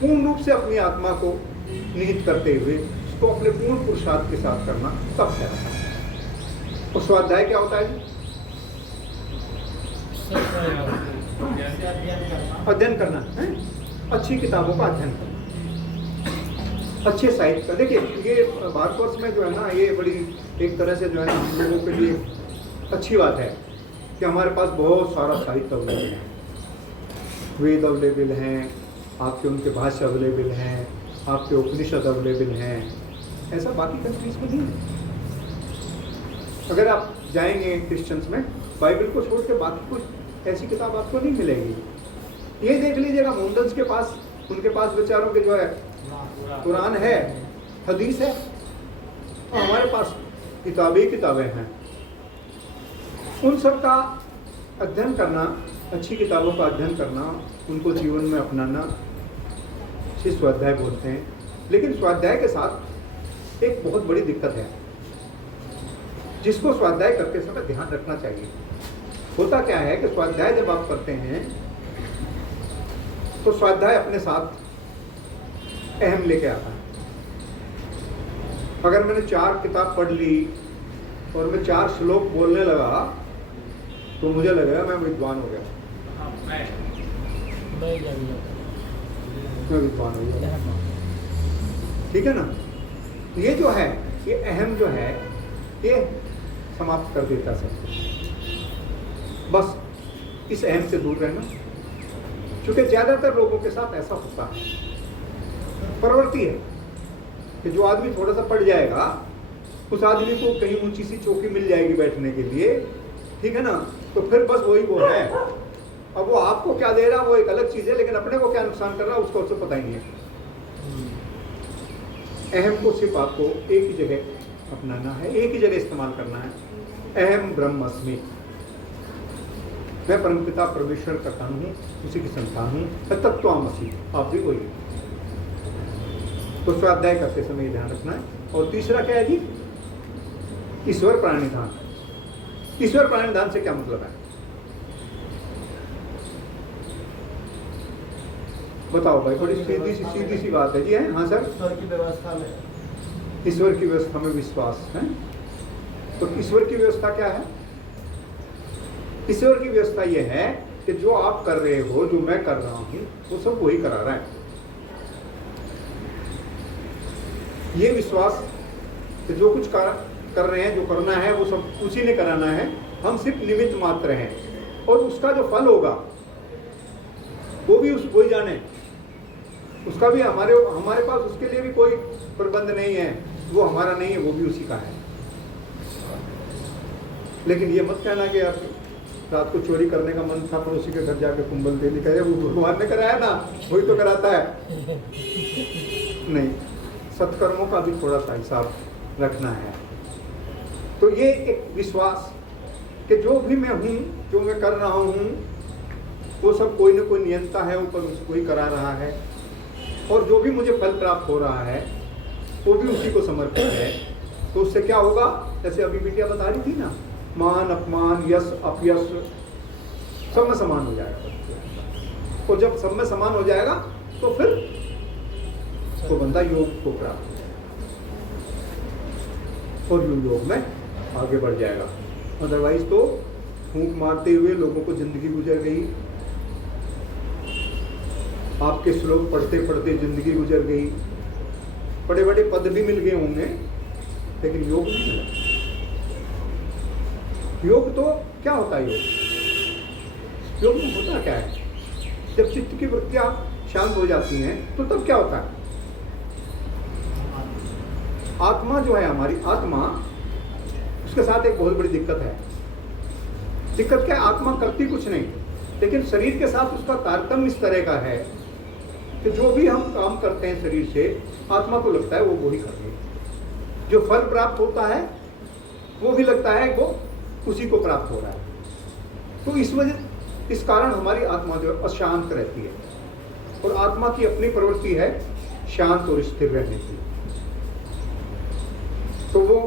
पूर्ण रूप से अपनी आत्मा को निहित करते हुए उसको अपने पूर्ण पुरुषार्थ के साथ करना तप है। और स्वाध्याय क्या होता है? अध्ययन करना है, अच्छी किताबों का अध्ययन करना, अच्छे साहित्य का। देखिए ये भारतवर्ष में जो है ना, ये बड़ी एक तरह से जो है ना हम लोगों के लिए अच्छी बात है कि हमारे पास बहुत सारा साहित्य अवेलेबल है। वेद अवेलेबल हैं, आपके उनके भाष्य अवेलेबल हैं, आपके उपनिषद अवेलेबल हैं। ऐसा बाकी कंट्रीज में नहीं है। अगर आप जाएंगे क्रिश्चियंस में, बाइबल को छोड़ के बाकी कुछ ऐसी किताब आपको नहीं मिलेगी। ये देख लीजिएगा मोमडन्स के पास, उनके पास बेचारों के जो है कुरान है, हदीस है, और हमारे पास किताबें हैं। उन सब का अध्ययन करना, अच्छी किताबों का अध्ययन करना, उनको जीवन में अपनाना, इसे स्वाध्याय बोलते हैं। लेकिन स्वाध्याय के साथ एक बहुत बड़ी दिक्कत है जिसको स्वाध्याय करते समय ध्यान रखना चाहिए। होता क्या है कि स्वाध्याय जब आप करते हैं तो स्वाध्याय अपने साथ अहम लेके आता है। अगर मैंने 4 किताब पढ़ ली और मैं 4 श्लोक बोलने लगा तो मुझे लगेगा मैं विद्वान हो गया, मैं विद्वान हो गया। ठीक है ना? ये जो है, ये अहम जो है, ये समाप्त कर देता सब। बस इस अहम से दूर रहना, क्योंकि ज्यादातर लोगों के साथ ऐसा होता है। प्रवृत्ति है कि जो आदमी थोड़ा सा पढ़ जाएगा, उस आदमी को कहीं ऊंची सी चौकी मिल जाएगी बैठने के लिए, ठीक है ना, तो फिर बस वही वो है। अब वो आपको क्या दे रहा वो एक अलग चीज है, लेकिन अपने को क्या नुकसान कर रहा है उसको पता ही नहीं है। अहम को सिर्फ आपको एक ही जगह अपनाना है, एक ही जगह इस्तेमाल करना है। अहम ब्रह्मस्मि, मैं परमपिता परमेश्वर का कान हूँ, उसी की संतान हूँ, तत्त्वमसि, आप भी वही। तो स्वाध्याय करते समय ध्यान रखना है। और तीसरा क्या है जी? ईश्वर प्राणिधान। ईश्वर प्राणिधान से क्या मतलब है? बताओ भाई, बड़ी सीधी सी बात है जी। है हाँ सर, ईश्वर की व्यवस्था में, ईश्वर की व्यवस्था में विश्वास है। तो ईश्वर की व्यवस्था क्या है? ईश्वर की व्यवस्था यह है कि जो आप कर रहे हो, जो मैं कर रहा हूं, वो सब वही करा रहा है। ये विश्वास कि जो कुछ कर रहे हैं, जो करना है वो सब उसी ने कराना है, हम सिर्फ निमित्त मात्र हैं। और उसका जो फल होगा वो भी वही जाने, उसका भी हमारे पास उसके लिए भी कोई प्रबंध नहीं है, वो हमारा नहीं है, वो भी उसी का है। लेकिन ये मत कहना कि आप रात को चोरी करने का मन था, पड़ोसी के घर जाके कुंबल दे ली, कहे वो भगवान ने कराया ना, वही तो कराता है। नहीं, सत्कर्मों का भी थोड़ा सा हिसाब रखना है। तो ये एक विश्वास कि जो भी मैं हूँ, जो मैं कर रहा हूँ, वो सब कोई न कोई नियंता है ऊपर, उसको ही करा रहा है, और जो भी मुझे फल प्राप्त हो रहा है वो भी उसी को समर्पित है। तो उससे क्या होगा, जैसे अभी बिटिया बता रही थी ना, मान अपमान, यश अपयश सब में समान हो जाएगा। और जब सब में समान हो जाएगा तो फिर तो बंदा योग को प्राप्त हो जाएगा और योग में आगे बढ़ जाएगा। अदरवाइज तो फूंक मारते हुए लोगों को जिंदगी गुजर गई, आपके श्लोक पढ़ते पढ़ते जिंदगी गुजर गई, बड़े बड़े पद भी मिल गए होंगे, लेकिन योग नहीं मिला। योग तो क्या होता है? योग में होता क्या है? जब चित्त की वृत्तियां शांत हो जाती हैं तो तब क्या होता है? आत्मा जो है, हमारी आत्मा, उसके साथ एक बहुत बड़ी दिक्कत है। दिक्कत क्या है? आत्मा करती कुछ नहीं, लेकिन शरीर के साथ उसका तारतम्य इस तरह का है कि जो भी हम काम करते हैं शरीर से, आत्मा को लगता है वो वही कर रही है। जो फल प्राप्त होता है वो भी लगता है वो उसी को प्राप्त हो रहा है। तो इस कारण हमारी आत्मा जो है अशांत रहती है, और आत्मा की अपनी प्रवृत्ति है शांत और स्थिर रहने की। तो वो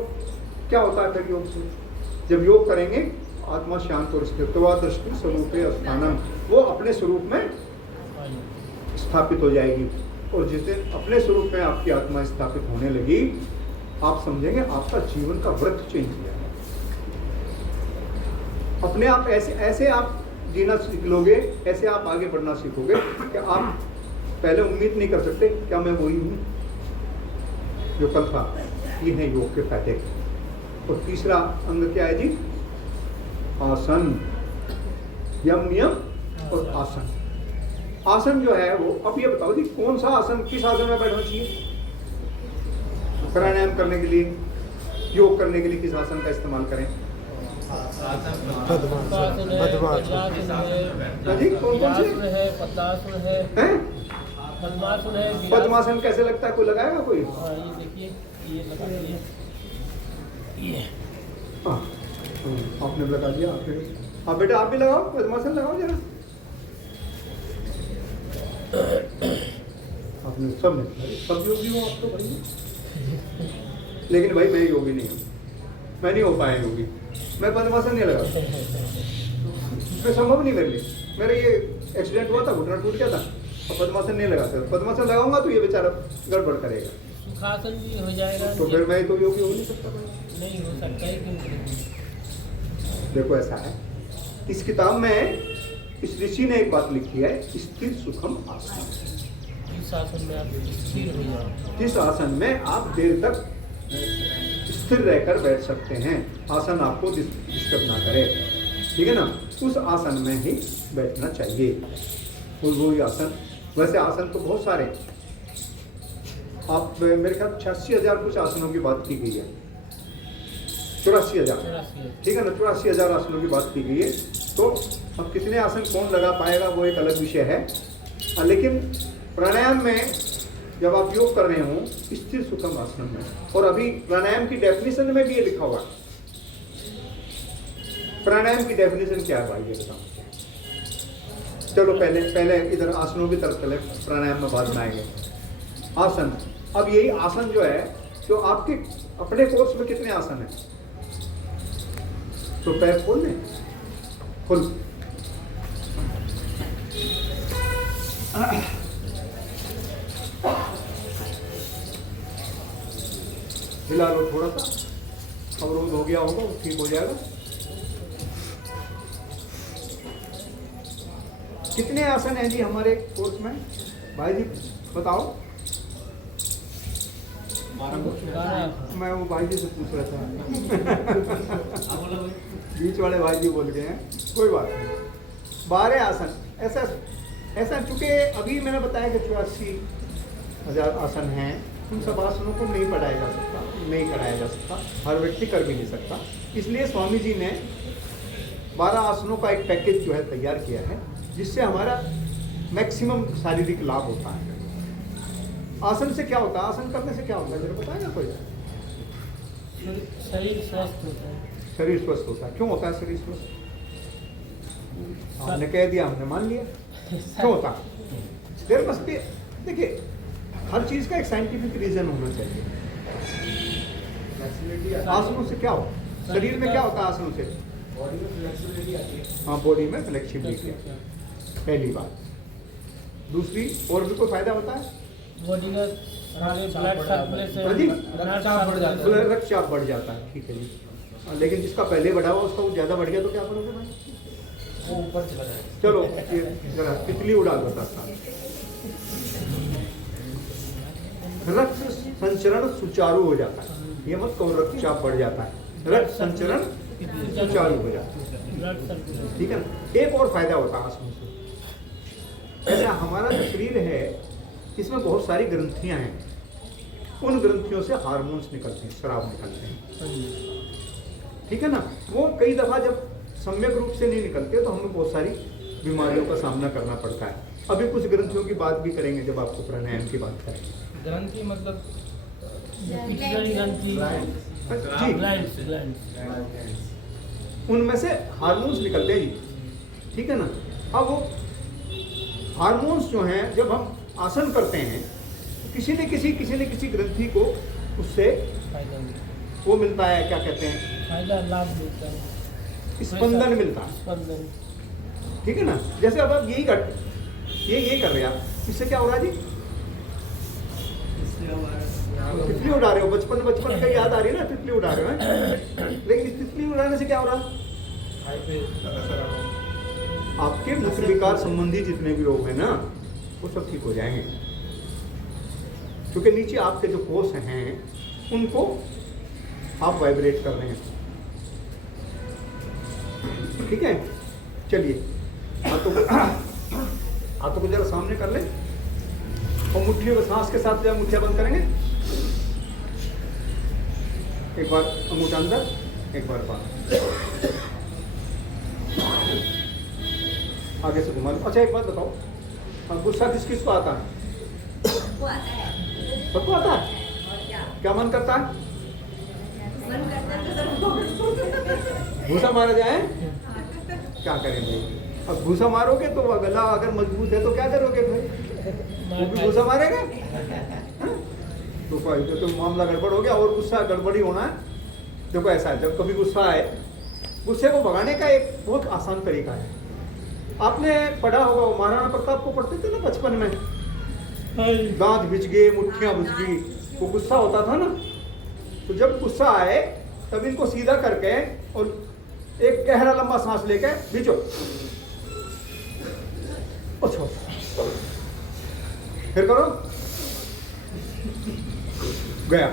क्या होता है फिर योग से? जब योग करेंगे आत्मा शांत और स्थिर, तो दृष्टि स्वरूपे स्थानम, वो अपने स्वरूप में स्थापित हो जाएगी। और जिस दिन अपने स्वरूप में आपकी आत्मा स्थापित होने लगी, आप समझेंगे आपका जीवन का वृत्त चेंज हो जाएगा। अपने आप ऐसे आप जीना सीख लोगे, ऐसे आप आगे बढ़ना सीखोगे कि आप पहले उम्मीद नहीं कर सकते क्या मैं वही हूँ जो कल था। ये है योग के फायदे। और तीसरा अंग क्या है जी? आसन, यम नियम और आसन। आसन जो है वो, अब ये बताओ जी, कौन सा आसन, किस आसन में बैठना चाहिए? प्राणायाम करने के लिए, योग करने के लिए किस आसन का इस्तेमाल करें? पद्मासन है, कौन कौन से है? पद्मासन है, पद्मासन है। पद्मासन कैसे लगता है? कोई लगाएगा कोई? हाँ, ये देखिए, ये लगा दिए, ये आपने लगा दिया। आप बेटा आप भी लगाओ, पद्मासन लगाओ जरा। आपने सब योगी हो आप तो भाई, लेकिन भाई मैं योगी नहीं हूँ, मैं नहीं हो पाया योगी, मैं पद्मासन नहीं लगा, मैं संभव नहीं मेरे लिए। मेरा ये एक्सीडेंट हुआ था, घुटना टूट गया था, और पद्मासन नहीं लगा सकता। पद्मासन लगाऊंगा तो ये बेचारा गड़बड़ करेगा, सुखासन भी हो जाएगा। तो फिर मैं तो योगी हो नहीं सकता। नहीं हो सकता है, क्यों? देखो ऐसा है, इस किताब में इस ऋषि ने एक बात लिखी है, स्थिर सुखम आसन। इस आसन में आप स्थिर हो जाओ, जिस आसन में आप देर तक स्थिर रहकर बैठ सकते हैं, आसन आपको डिस्टर्ब ना करे, ठीक है ना, उस आसन में ही बैठना चाहिए। और वही आसन, वैसे आसन तो बहुत सारे, आप मेरे ख्याल 86,000 कुछ आसनों की बात की गई है, 84,000, ठीक है ना, 84,000 आसनों की बात की गई है। तो अब कितने आसन कौन लगा पाएगा वो एक अलग विषय है। लेकिन प्राणायाम में जब आप योग कर रहे हो स्थिर सुखम आसन में, और अभी प्राणायाम की डेफिनेशन में भी ये लिखा हुआ है। प्राणायाम की डेफिनेशन क्या है भाई, ये बताओ। चलो पहले इधर आसनों की तरफ चले, प्राणायाम में बाद में आएंगे। आसन, अब यही आसन जो है, जो आपके अपने कोर्स में कितने आसन है? तो पैर खोल लें, खोल, हिला लो थोड़ा सा, अवरोध हो गया होगा, वो ठीक हो जाएगा। कितने आसन हैं जी हमारे कोर्स में? भाई जी बताओ। 12 मैं वो भाई जी से पूछ रहा था बीच वाले भाई जी बोल गए हैं, कोई बात नहीं। 12 आसन ऐसा चूंकि अभी मैंने बताया कि 84,000 आसन हैं, उन सब आसनों को नहीं पढ़ाया जा सकता, नहीं कराया जा सकता, हर व्यक्ति कर भी नहीं सकता। इसलिए स्वामी जी ने 12 आसनों का एक पैकेज जो है तैयार किया है, जिससे हमारा मैक्सिमम शारीरिक लाभ होता है। आसन से क्या होता है, आसन करने से क्या होता है जरा बताएगा कोई? शरीर स्वस्थ होता है। शरीर स्वस्थ होता है। क्यों होता है शरीर स्वस्थ? आपने कह दिया, हमने मान लिया। क्यों होता है? देर मस्ट बी, देखिए हर चीज का एक साइंटिफिक रीजन होना चाहिए। आसनों से क्या हो, शरीर में क्या होता है आसनों से? बॉडी में फ्लेक्सिबिलिटी आती है। हाँ, बॉडी में फ्लेक्सिबिलिटी, पहली बात। दूसरी, और भी कोई फायदा होता है? बॉडी का ब्लड सर्कुलेशन, हाँ जी, रक्तचाप बढ़ जाता है। रक्तचाप बढ़ जाता है, ठीक है जी। लेकिन जिसका पहले बढ़ा हुआ उसका वो ज्यादा बढ़ गया तो क्या करोगे भाई? वो ऊपर चला जाए। चलो ये जरा तितली उड़ा दो था। रक्त संचरण सुचारू हो जाता है, ये मत कहो रक्तचाप बढ़ जाता है, रक्त संचरण सुचारू हो जाता है, ब्लड सर्कुलेशन। ठीक है ना। एक और फायदा होता है आसनों से, ऐसा हमारा जो शरीर है इसमें बहुत सारी ग्रंथियां हैं, उन ग्रंथियों से हार्मोन्स निकलते हैं, स्राव निकलते हैं, ठीक है ना। वो कई दफा जब सम्यक रूप से नहीं निकलते तो हमें बहुत सारी बीमारियों का सामना करना पड़ता है। अभी कुछ ग्रंथियों की बात भी करेंगे जब आपको प्राणायाम की बात करेंगे। ग्रंथि मतलब पिट्यूटरी ग्रंथि, जी, ग्लैंड्स। उनमें से हार्मोन्स निकलते हैं जी, ठीक है ना। अब वो हार्मोन्स जो हैं जब हम आसन करते हैं तो किसी न किसी ग्रंथि को उससे फायदा मिलता वो मिलता है, क्या कहते हैं, है, फायदा लाभ मिलता है, स्पंदन मिलता है, स्पंदन। ठीक है ना। जैसे अब आप ये कर रहे हैं आप, इससे क्या हो रहा है जी? तितली उड़ा रहे हो, बचपन का याद आ रही है ना, तितली उड़ा रहे हो हैं? लेकिन इस तितली उड़ाने से क्या हो रहा है? आपके मूत्र विकार संबंधी जितने भी रोग हैं ना वो सब ठीक हो जाएंगे, क्योंकि नीचे आपके जो कोष हैं उनको आप वाइब्रेट कर रहे हैं, ठीक है। चलिए हाथों को जरा सामने कर ले और मुट्ठियों को सांस के साथ जब मुट्ठियां बंद करेंगे, एक बार अंगूठा अंदर, एक बार बाहर, आगे से घुमा लो। अच्छा एक बात बताओ, अब गुस्सा किसको आता है? वो आता है, सबको आता है। और क्या क्या मन करता है? मन करता है तो सबको घूसा मारा जाए, क्या करें भाई? अब घूसा मारोगे तो गला अगर मजबूत है तो क्या करोगे भाई? वो भी घूसा मारेगा, हाँ? तो भाई तो मामला गड़बड़ हो गया, और गुस्सा गड़बड़ी होना है। देखो ऐसा है, जब कभी गुस्सा आए, गुस्से को भगाने का एक बहुत आसान तरीका है। आपने पढ़ा होगा, महाराणा प्रताप को पढ़ते थे ना बचपन में, दांत भिज गए, मुट्ठियां भिज गई, वो गुस्सा होता था ना। तो जब गुस्सा आए तब इनको सीधा करके और एक गहरा लंबा सांस लेके भिजो, अच्छा फिर करो, गया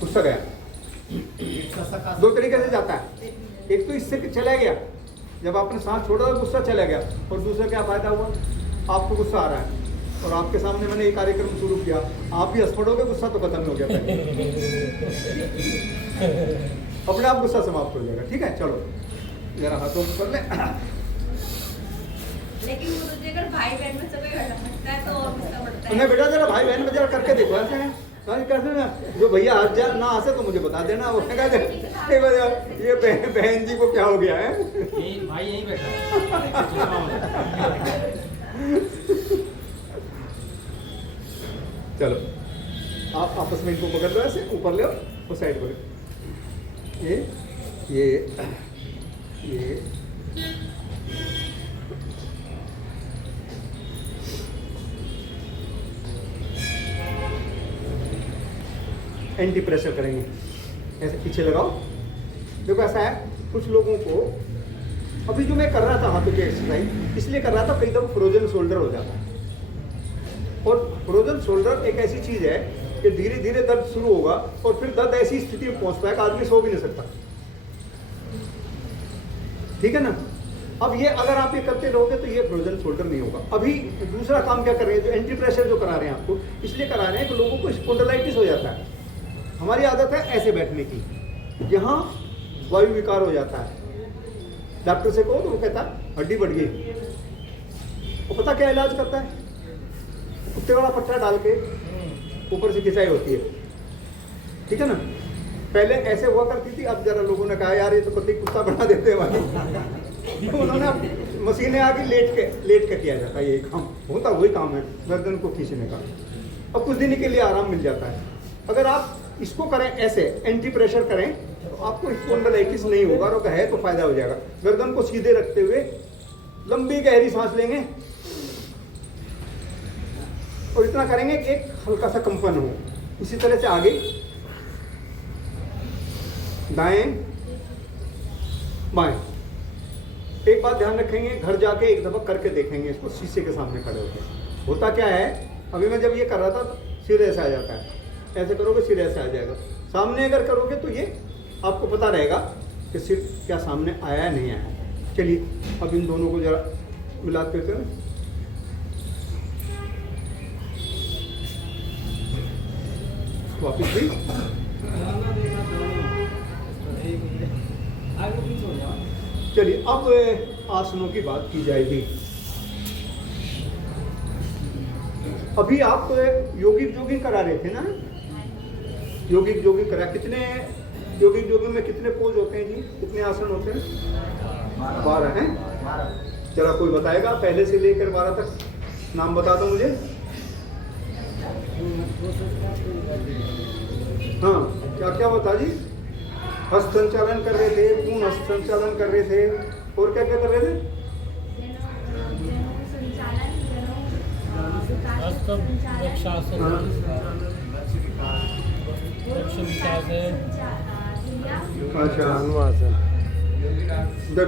गुस्सा गया। दो तरीके से जाता है, एक तो इससे चला गया, जब आपने सांस छोड़ा तो गुस्सा चला गया, और दूसरा क्या फायदा हुआ, आपको गुस्सा आ रहा है और आपके सामने मैंने ये कार्यक्रम शुरू किया, आप भी हंस पड़ोगे, गुस्सा तो खत्म हो गया अपने आप गुस्सा समाप्त हो जाएगा, ठीक है। चलो जरा हाथों को कर ले। लेकिन वो तो अगर भाई बहन में सभी लगता है तो और गुस्सा बढ़ता है। नहीं बेटा, जरा भाई बहन में जरा करके देखो, ऐसे है कैसे ना, जो भैया आज जा ना आसे तो मुझे बता देना, वो क्या कहते ये बहन जी को क्या हो गया है? यही भाई यहीं बैठा है। चलो आप आपस में इनको पकड़ लो, ऐसे ऊपर ले वो साइड पर, ये एंटी प्रेशर करेंगे, ऐसे पीछे लगाओ। देखो ऐसा है, कुछ लोगों को अभी जो मैं कर रहा था हाथों की एक्सरसाइज इसलिए कर रहा था, कई दफा फ्रोजन शोल्डर हो जाता है। और फ्रोजन शोल्डर एक ऐसी चीज है कि धीरे धीरे दर्द शुरू होगा और फिर दर्द ऐसी स्थिति में पहुंचता है कि आदमी सो भी नहीं सकता। ठीक है ना। अब ये अगर आप ये करते रहोगे तो ये फ्रोजन शोल्डर नहीं होगा। अभी दूसरा काम क्या कर रहे हैं, जो एंटी प्रेशर जो करा रहे हैं आपको, इसलिए करा रहे हैं कि लोगों को स्पॉन्डिलाइटिस हो जाता है। हमारी आदत है ऐसे बैठने की, यहाँ वायु विकार हो जाता है। डॉक्टर से कहो तो वो कहता है हड्डी बढ़ गई। वो पता क्या इलाज करता है, कुत्ते वाला पट्टा डाल के ऊपर से खिंचाई होती है। ठीक है ना। पहले ऐसे हुआ करती थी, अब जरा लोगों ने कहा यार ये तो कुत्ता बना देते हैं भाई। तो उन्होंने मशीनें आके लेट के किया जाता है। ये काम होता वही काम है, गर्दन को खींचने का। अब कुछ दिन के लिए आराम मिल जाता है। अगर आप इसको करें ऐसे एंटी प्रेशर करें तो आपको स्पॉन्डिलाइटिस नहीं होगा, और है तो फायदा हो जाएगा। गर्दन को सीधे रखते हुए लंबी गहरी सांस लेंगे और इतना करेंगे कि एक हल्का सा कंपन हो। इसी तरह से आगे दाएं बाएं। एक बात ध्यान रखेंगे, घर जाके एक दफा करके देखेंगे इसको शीशे के सामने खड़े होकर। होता क्या है, अभी मैं जब ये कर रहा था सिर ऐसा आ जाता है, ऐसे करोगे सिर ऐसे आ जाएगा। सामने अगर करोगे तो ये आपको पता रहेगा कि सिर क्या सामने आया नहीं आया। चलिए अब इन दोनों को जरा मिला देते हैं। वापिस भी चलिए अब आसनों की बात की जाएगी। अभी आप योगिक जोगिंग करा रहे थे ना, योगिक जोगिंग करा। कितने योगिक जोगिंग में कितने पोज होते हैं जी, कितने आसन होते हैं? 12 हैं। चलो कोई बताएगा पहले से लेकर 12 तक, नाम बता दो मुझे। हाँ क्या क्या बता जी? हस्त संचालन कर रहे थे, पूर्ण हस्त संचालन कर रहे थे, और क्या क्या कर रहे थे? अच्छा अनुवासन।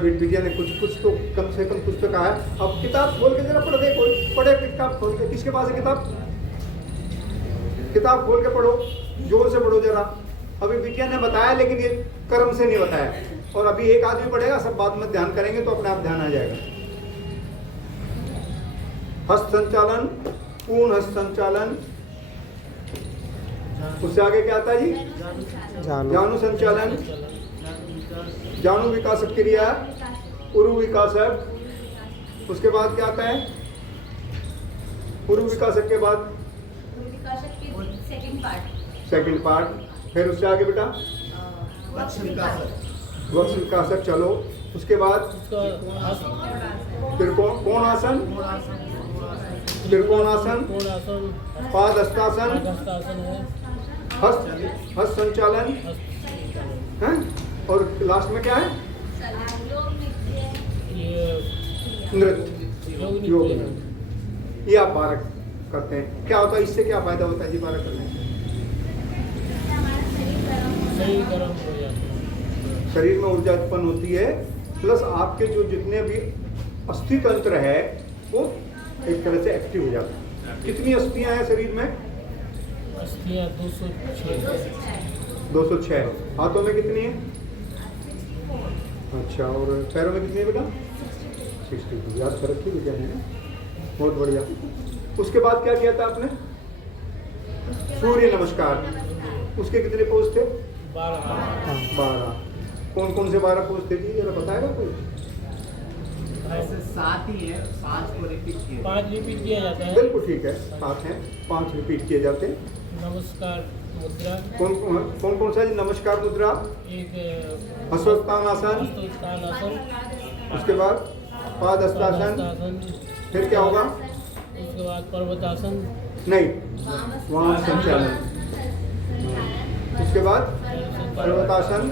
विद्या ने कुछ तो कम से कम कुछ तो कहा है। अब किताब खोल के जरा पढ़ दे, कोई पढ़े किताब खोल के। किसके पास है किताब? किताब खोल के पढ़ो, जोर से पढ़ो जरा। अभी विद्या ने बताया लेकिन ये कर्म से नहीं बताया, और अभी एक आदमी पढ़ेगा, सब बाद में ध्यान करेंगे तो अपने आप ध्यान आ जाएगा। हस्त संचालन, पूर्ण हस्त संचालन, उससे आगे क्या आता है जी? जानु संचालन, जानु विकासक क्रिया, उरु विकासक। उसके बाद क्या आता है? उरु विकासक के बाद सेकंड पार्ट। फिर उससे आगे बेटा वक्ष विकासक। चलो उसके बाद त्रिकोणासन, पाद हस्तासन, हस्त संचालन है, और लास्ट में क्या है? नृत्य, योग नृत्य। ये आप 12 करते हैं। क्या होता है इससे, क्या फायदा होता है जी 12 करने से? शरीर में ऊर्जा उत्पन्न होती है, प्लस आपके जो जितने भी अस्थि तंत्र है वो एक तरह से एक्टिव हो जाता है। कितनी अस्थियां हैं शरीर में? अस्थियां 206। हाथों में कितनी है? अच्छा, और पैरों में कितनी है बेटा? 62। याद कर रखिए विद्या ने, बहुत बढ़िया। उसके बाद क्या किया था आपने? सूर्य नमस्कार। उसके कितने पोज थे? 12। कौन कौन से 12 पोज थे जी, जरा बताएगा कोई? ऐसे 7 ही है, 5 को रिपीट किया। 5 रिपीट किया जाता है। बिल्कुल ठीक है, 7 हैं, 5 रिपीट किए जाते हैं। नमस्कार मुद्रा। कौन कौन सा जी? नमस्कार मुद्रा, एक हस्तोत्तानासन, उसके बाद पाद हस्तासन, फिर क्या होगा? उसके बाद पर्वतासन, नहीं, वाम संचालन, उसके बाद पर्वतासन,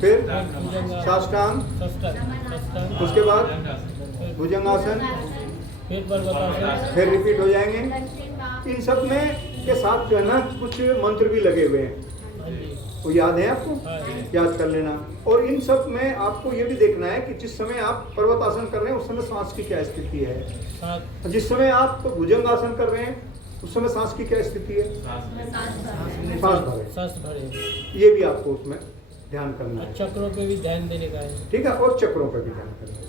फिर साष्टांग, उसके बाद भुजंगासन, फिर पर्वतासन, फिर रिपीट हो जाएंगे। इन सब में के साथ जो है ना कुछ मंत्र भी लगे हुए हैं, वो याद है आपको? याद कर लेना। और इन सब में आपको ये भी देखना है कि जिस समय आप पर्वतासन कर रहे हैं उस समय सांस की क्या स्थिति है, जिस समय आप भुजंगासन कर रहे हैं उस समय सांस की क्या स्थिति है? सांस भरे। सांस भरे। ये भी आपको उसमें ध्यान करना है। चक्रों पे भी ध्यान देने का है। ठीक है, और चक्रों पर भी ध्यान करना है।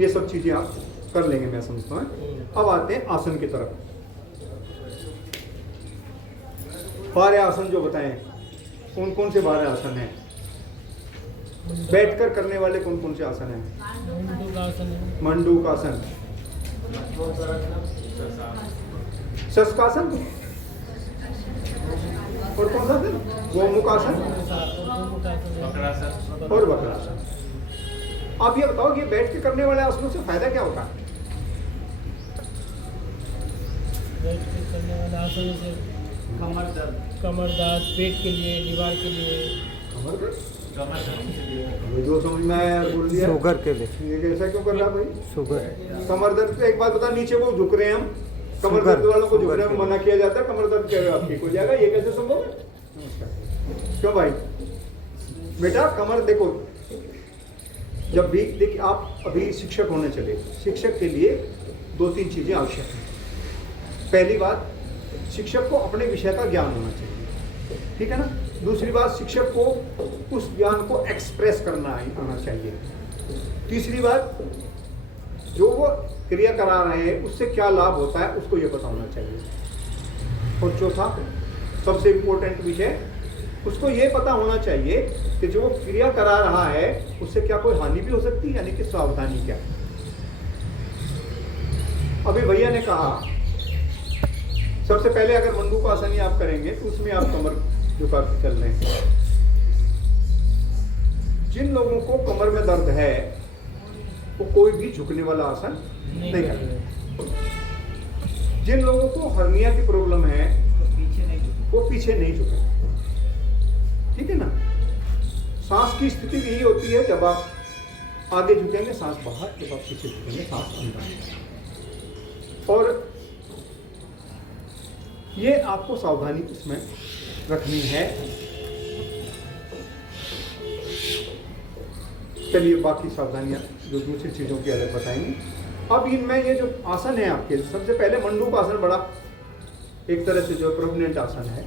ये सब चीजें आप कर लेंगे, मैं समझता हूँ। अब आते हैं आसन की तरफ। बारह आसन जो बताएं, कौन कौन से 12 आसन हैं? बैठकर करने वाले कौन कौन से आसन हैं? मंडूकासन है। मंडूकासन, शशकासन, और कौन सा आसन? गोमुखासन और वक्रासन। आप ये बताओ कि बैठ के करने वाले आसनों से फायदा क्या होता है? बैठ के करने वाले आसन से कमर दर्द, पेट के लिए, दीवार के लिए। जो समझ में आया बोल दिया। शुगर के लिए। ये ऐसा क्यों कर रहा भाई? शुगर। कमर दर्द पे एक बात बता, नीचे को झुक रहे हैं हम, कमर दर्द वालों को झुकने में मना किया जाता है, कमर दर्द क्या आप ठीक हो जाएगा, ये कैसे संभव है? क्यों भाई? बेटा कमर देखो, जब भी देखिए आप अभी शिक्षक होने चले, शिक्षक के लिए 2-3 चीजें आवश्यक हैं। पहली बात, शिक्षक को अपने विषय का ज्ञान होना चाहिए, ठीक है ना। दूसरी बात, शिक्षक को उस ज्ञान को एक्सप्रेस करना आना चाहिए। तीसरी बात, जो वो क्रिया करा रहे हैं उससे क्या लाभ होता है उसको ये पता होना चाहिए। और चौथा सबसे इम्पोर्टेंट विषय, उसको ये पता होना चाहिए कि जो क्रिया करा रहा है उससे क्या कोई हानि भी हो सकती है, यानी कि सावधानी क्या। अभी भैया ने कहा सबसे पहले अगर मंडूकासन ही आप करेंगे तो उसमें आप कमर झुका के चल रहे हैं। जिन लोगों को कमर में दर्द है वो कोई भी झुकने वाला आसन नहीं करते। जिन लोगों को हर्निया की प्रॉब्लम है वो पीछे नहीं झुके, ठीक है ना। सांस की स्थिति यही होती है, जब आप आगे झुकेंगे सांस बाहर, जब आप पीछे झुकेंगे सांस अंदर। और ये आपको सावधानी इसमें रखनी है। चलिए बाकी सावधानियां जो दूसरी चीजों की अलग बताएंगे। अब इनमें ये जो आसन है आपके, सबसे पहले मंडूक आसन बड़ा एक तरह से जो प्रोमिनेंट आसन है।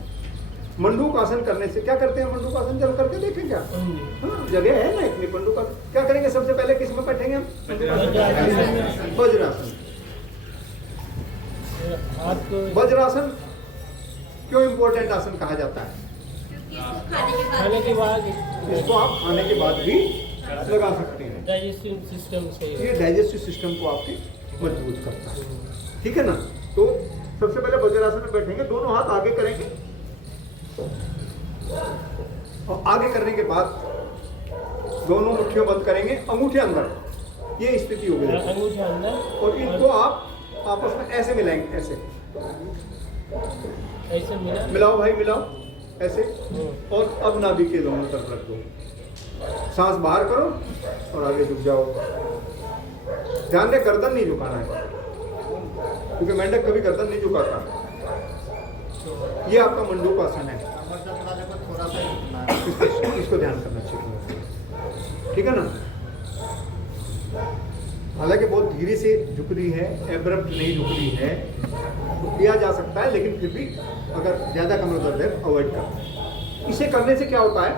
मंडूक आसन करने से क्या करते हैं? मंडूक आसन जब करके देखें क्या? हाँ, जगह है ना इतनी। मंडूक आसन क्या करेंगे? सबसे पहले किस में बैठेंगे हम? वज्रासन। वज्रासन क्यों इम्पोर्टेंट आसन कहा जाता है? खाने के बाद इसको आप खाने के बाद भी लगा सकते हैं। डाइजेस्टिव सिस्टम से ये डाइजेस्टिव सिस्टम को आपके मजबूत करता है, ठीक है ना। तो सबसे पहले वज्रासन में बैठेंगे, दोनों हाथ आगे करेंगे और आगे करने के बाद दोनों मुट्ठियों बंद करेंगे, अंगूठे अंदर, ये स्थिति हो गई। अंगूठे अंदर और इनको आप आपस में ऐसे मिलाएंगे, ऐसे मिलाओ भाई, मिलाओ ऐसे। और अब नाभि के दोनों तरफ रख दो, सांस बाहर करो और आगे झुक जाओ। ध्यान रहे गर्दन नहीं झुकाना है, क्योंकि मेंढक कभी गर्दन नहीं झुकाता। ये आपका मंडूक आसन है, इसको ध्यान करना चाहिए, ठीक है ना। हालांकि बहुत धीरे से झुक रही है, एब्रप्ट नहीं झुक रही है, तो किया जा सकता है, लेकिन फिर भी अगर ज्यादा कमर दर्द है अवॉइड करना। इसे करने से क्या होता है?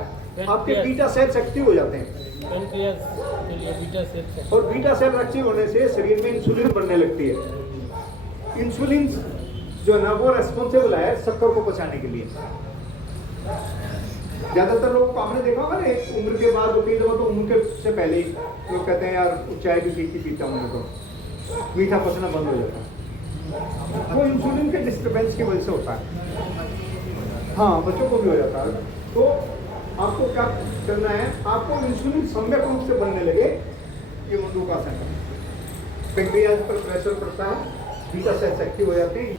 आपके बीटा सेल्स एक्टिव हो जाते हैं, और बीटा सेल एक्टिव होने से शरीर में इंसुलिन बनने लगती है। इंसुलिन जो है ना वो रेस्पॉन्सिबल है शक्कर को पचाने के लिए। ज्यादातर लोग को आपने देखा होगा ना, एक उम्र के बाद कई दफा तो उम्र से पहले ही लोग कहते हैं यार चाय भी पीता हूँ तो मीठा पचना बंद हो जाता है। वो इंसुलिन के डिस्टर्बेंस की वजह से होता है। हाँ, बच्चों को भी हो जाता है। तो आपको क्या करना है? आपको इंसुलिन सम्यक रूप से बनने लगे, ये मंडूक आसन है। पैंक्रियाज पर प्रेशर पड़ता है, बीटा सेल्स एक्टिव हो जाते हैं,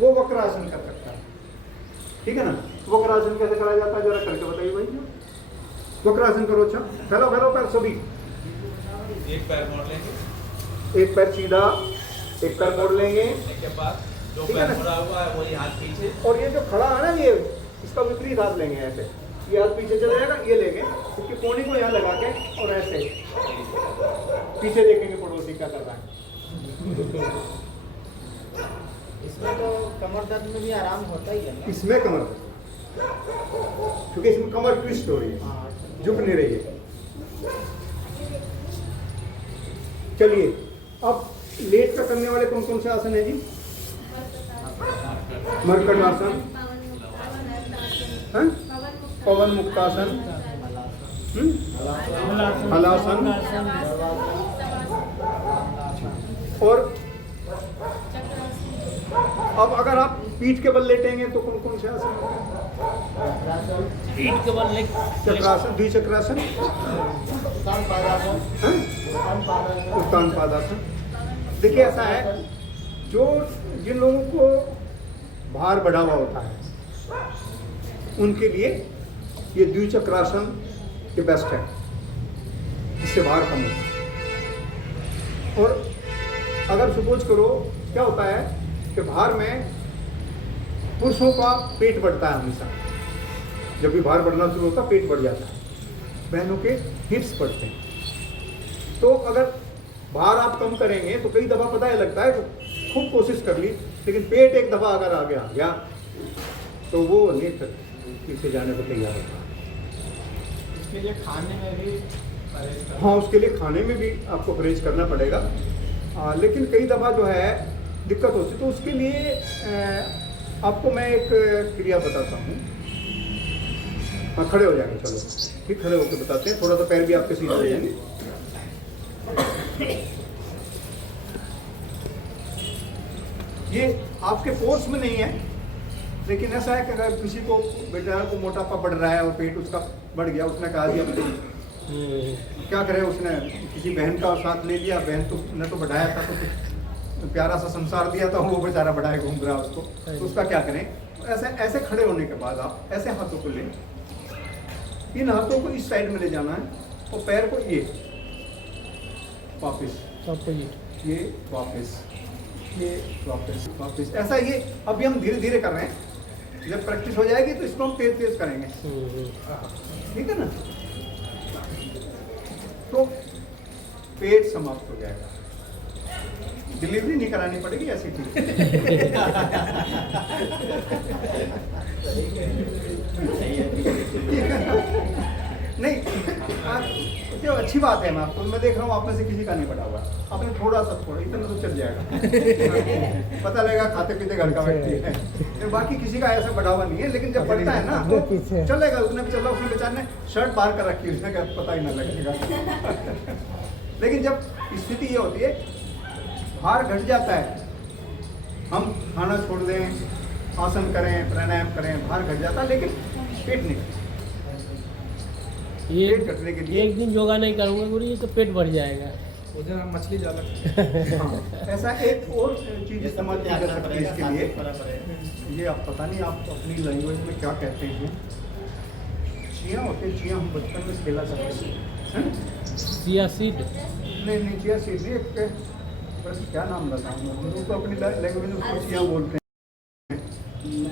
वो वक्रासन कर सकता है, ठीक है ना। वक्रासन कैसे करा जाता है जरा करके बताइए भाई। वक्रासन करो, अच्छा फैलो पैर सभी, एक पैर मोड़ लेंगे, एक पैर सीधा, एक पैर मोड़ लेंगे, के बाद जो पैर मुड़ा हुआ है वही हाथ पीछे, और ये जो खड़ा है ना ये इसका विपरीत हाथ लेंगे ऐसे, ये हाथ पीछे चला जाएगा, ये लेंगे इसकी कोहनी को यहाँ लगा के और ऐसे पीछे देखेंगे पड़ोसी क्या कर रहा है। इसमें तो कमर दर्द में भी आराम होता ही है ना? इसमें कमर, क्योंकि इसमें कमर ट्विस्ट हो रही है, झुक नहीं रही है। चलिए अब लेट कर करने वाले कौन कौन से आसन है जी? मरकट आसन, हैं? पवन मुक्तासन, हलासन, और अब अगर आप पीठ के बल लेटेंगे तो कौन कौन से आसन? पीठ के बल लेग चक्रासन, द्विचक्रासन, उत्तान पादासन। देखिए ऐसा है, जो जिन लोगों को भार बढ़ा हुआ होता है उनके लिए ये द्विचक्रासन के बेस्ट है, इससे भार कम होता है। और अगर सपोज करो क्या होता है कि भार में पुरुषों का पेट बढ़ता है हमेशा, जब भी भार बढ़ना शुरू होता है पेट बढ़ जाता है, बहनों के हिप्स बढ़ते हैं। तो अगर भार आप कम करेंगे तो कई दफ़ा पता है लगता है, खूब कोशिश कर ली, लेकिन पेट एक दफ़ा अगर आ गया तो वो नहीं फिर पीछे जाने को तैयार होता है। इसके लिए खाने में भी हाँ, उसके लिए खाने में भी आपको परहेज करना पड़ेगा, लेकिन कई दफ़ा जो है दिक्कत होती है, तो उसके लिए आपको मैं एक क्रिया बताता हूँ। हाँ, खड़े हो जाएंगे, चलो ठीक, खड़े होकर बताते हैं, थोड़ा सा पैर भी आपके सीधे हो जाएंगे। ये आपके फोर्स में नहीं है, लेकिन ऐसा है कि अगर किसी को बेचारा को मोटापा बढ़ रहा है और पेट उसका बढ़ गया, उसने कहा दिया क्या करे, उसने किसी बहन का साथ ले लिया, बहन तो ने तो बढ़ाया था, तो प्यारा सा संसार दिया था, वो बेचारा बढ़ाए घूम रहा है उसको, तो उसका क्या करें? ऐसे ऐसे खड़े होने के बाद आप ऐसे हाथों को लें, इन हाथों को इस साइड में ले जाना है और पैर को ये वापस, ये वापस, ये वापस वापस, ऐसा ये अभी हम धीरे धीरे कर रहे हैं। जब प्रैक्टिस हो जाएगी तो इसको हम तेज तेज करेंगे, ठीक है ना? तो पेट समाप्त हो जाएगा, डिलीवरी नहीं करानी पड़ेगी, ऐसी ठीक नहीं। जो अच्छी बात है, मैं आपको मैं देख रहा हूँ आप में से किसी का नहीं बढ़ा हुआ, आपने थोड़ा सा, थोड़ा इतना तो चल जाएगा पता लगेगा खाते पीते घर का व्यक्ति है, तो बाकी किसी का ऐसा बढ़ा हुआ नहीं है, लेकिन जब बढ़ता है ना तो चलेगा, उसने भी चल रहा, उसने बेचारे ने शर्ट बाहर कर रखी है, उसने क्या पता ही ना लगेगा लेकिन जब स्थिति ये होती है, भार घट जाता है, हम खाना छोड़ दें, आसन करें, प्राणायाम करें, भार घट जाता है, लेकिन पेट नहीं, पेट घटने के लिए एक दिन योगा नहीं करूँगा गुरु जी तो पेट बढ़ जाएगा। उधर हम मछली ज़्यादा हाँ, ऐसा एक और चीज़ इस्तेमाल की जा सकती है इसके लिए, ये आप पता नहीं आप अपनी लैंग्वेज में क्या कहते हैं, चिया होते हैं, चिया हम बचपन में खेला करते हैं, चिया सीड, नहीं चिया सीड नहीं, एक बस क्या नाम बताऊँ, हम लोग तो अपनी लैंग्वेज में उसको चिया बोलते हैं,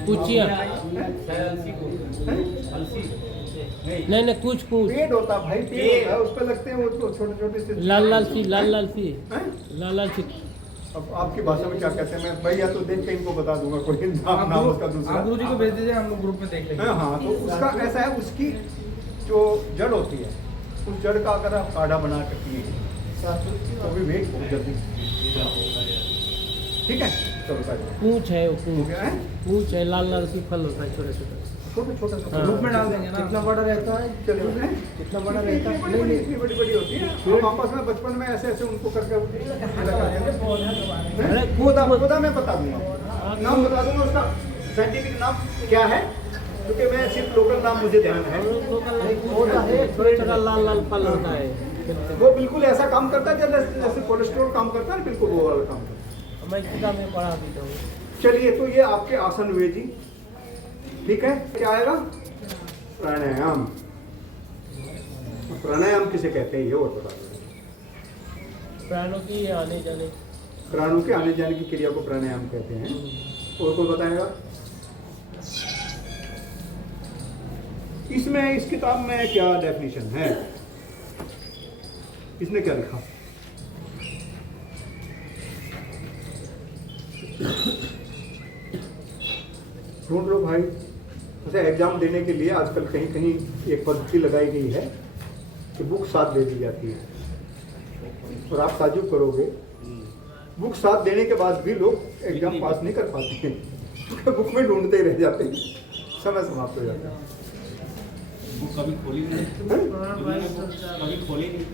कुचिया, नहीं कुछ पेड़ होता भाई, पेड़ होता है, उस पर लगते हैं वो छोटे छोटे से लाल लाल सी अब आपकी भाषा में क्या कहते हैं, मैं भैया तो देख के इनको बता दूंगा, कोई नाम उसका दूसरा, आप गुरुजी को भेज दीजिए, हम लोग ग्रुप में देख लेंगे। हाँ, तो उसका ऐसा है, उसकी जो जड़ होती है, उस जड़ का अगर आप काढ़ा बना कर पिए तो भी वेट बहुत जल्दी, ठीक है? चलो पूछ है, है पूछ है, लाल लाल सी फल होता है, छोटे छोटे, छोटे छोटे ग्रुप में डाल देंगे ना। कितना बड़ा रहता है, चलो कितना बड़ा रहता है, नहीं इतनी बड़ी बड़ी होती है, हम आपस में बचपन में ऐसे ऐसे उनको करके खुदा मैं बता दूंगा, नाम बता दूंगा, उसका साइंटिफिक नाम क्या है, क्योंकि मैं सिर्फ लोकल नाम मुझे ध्यान है, छोटा छोटा लाल लाल फल होता है, वो बिल्कुल ऐसा काम करता है जैसे कोलेस्ट्रॉल काम करता है, बिल्कुल वो वाला काम करता है। मैं किताब में पढ़ा भी हूँ। चलिए, तो ये आपके आसन हुए जी, ठीक है? क्या आएगा? प्राणायाम। प्राणायाम किसे कहते हैं ये और बता दो। प्राणों की आने जाने, प्राणों के आने जाने की क्रिया को प्राणायाम कहते हैं। और कोई बताएगा? इसमें इस किताब में क्या डेफिनेशन है, इसने क्या लिखा? ढूंढ लो भाई। जैसे एग्जाम देने के लिए आजकल कहीं कहीं एक पद्धति लगाई गई है कि बुक साथ दे दी जाती है, और आप ताजुब करोगे बुक साथ देने के बाद भी लोग एग्जाम पास नहीं कर पाते हैं, क्योंकि बुक में ढूंढते ही रह जाते हैं, समय समाप्त हो जाता है। बुक कभी खोली नहीं, कभी खोली नहीं,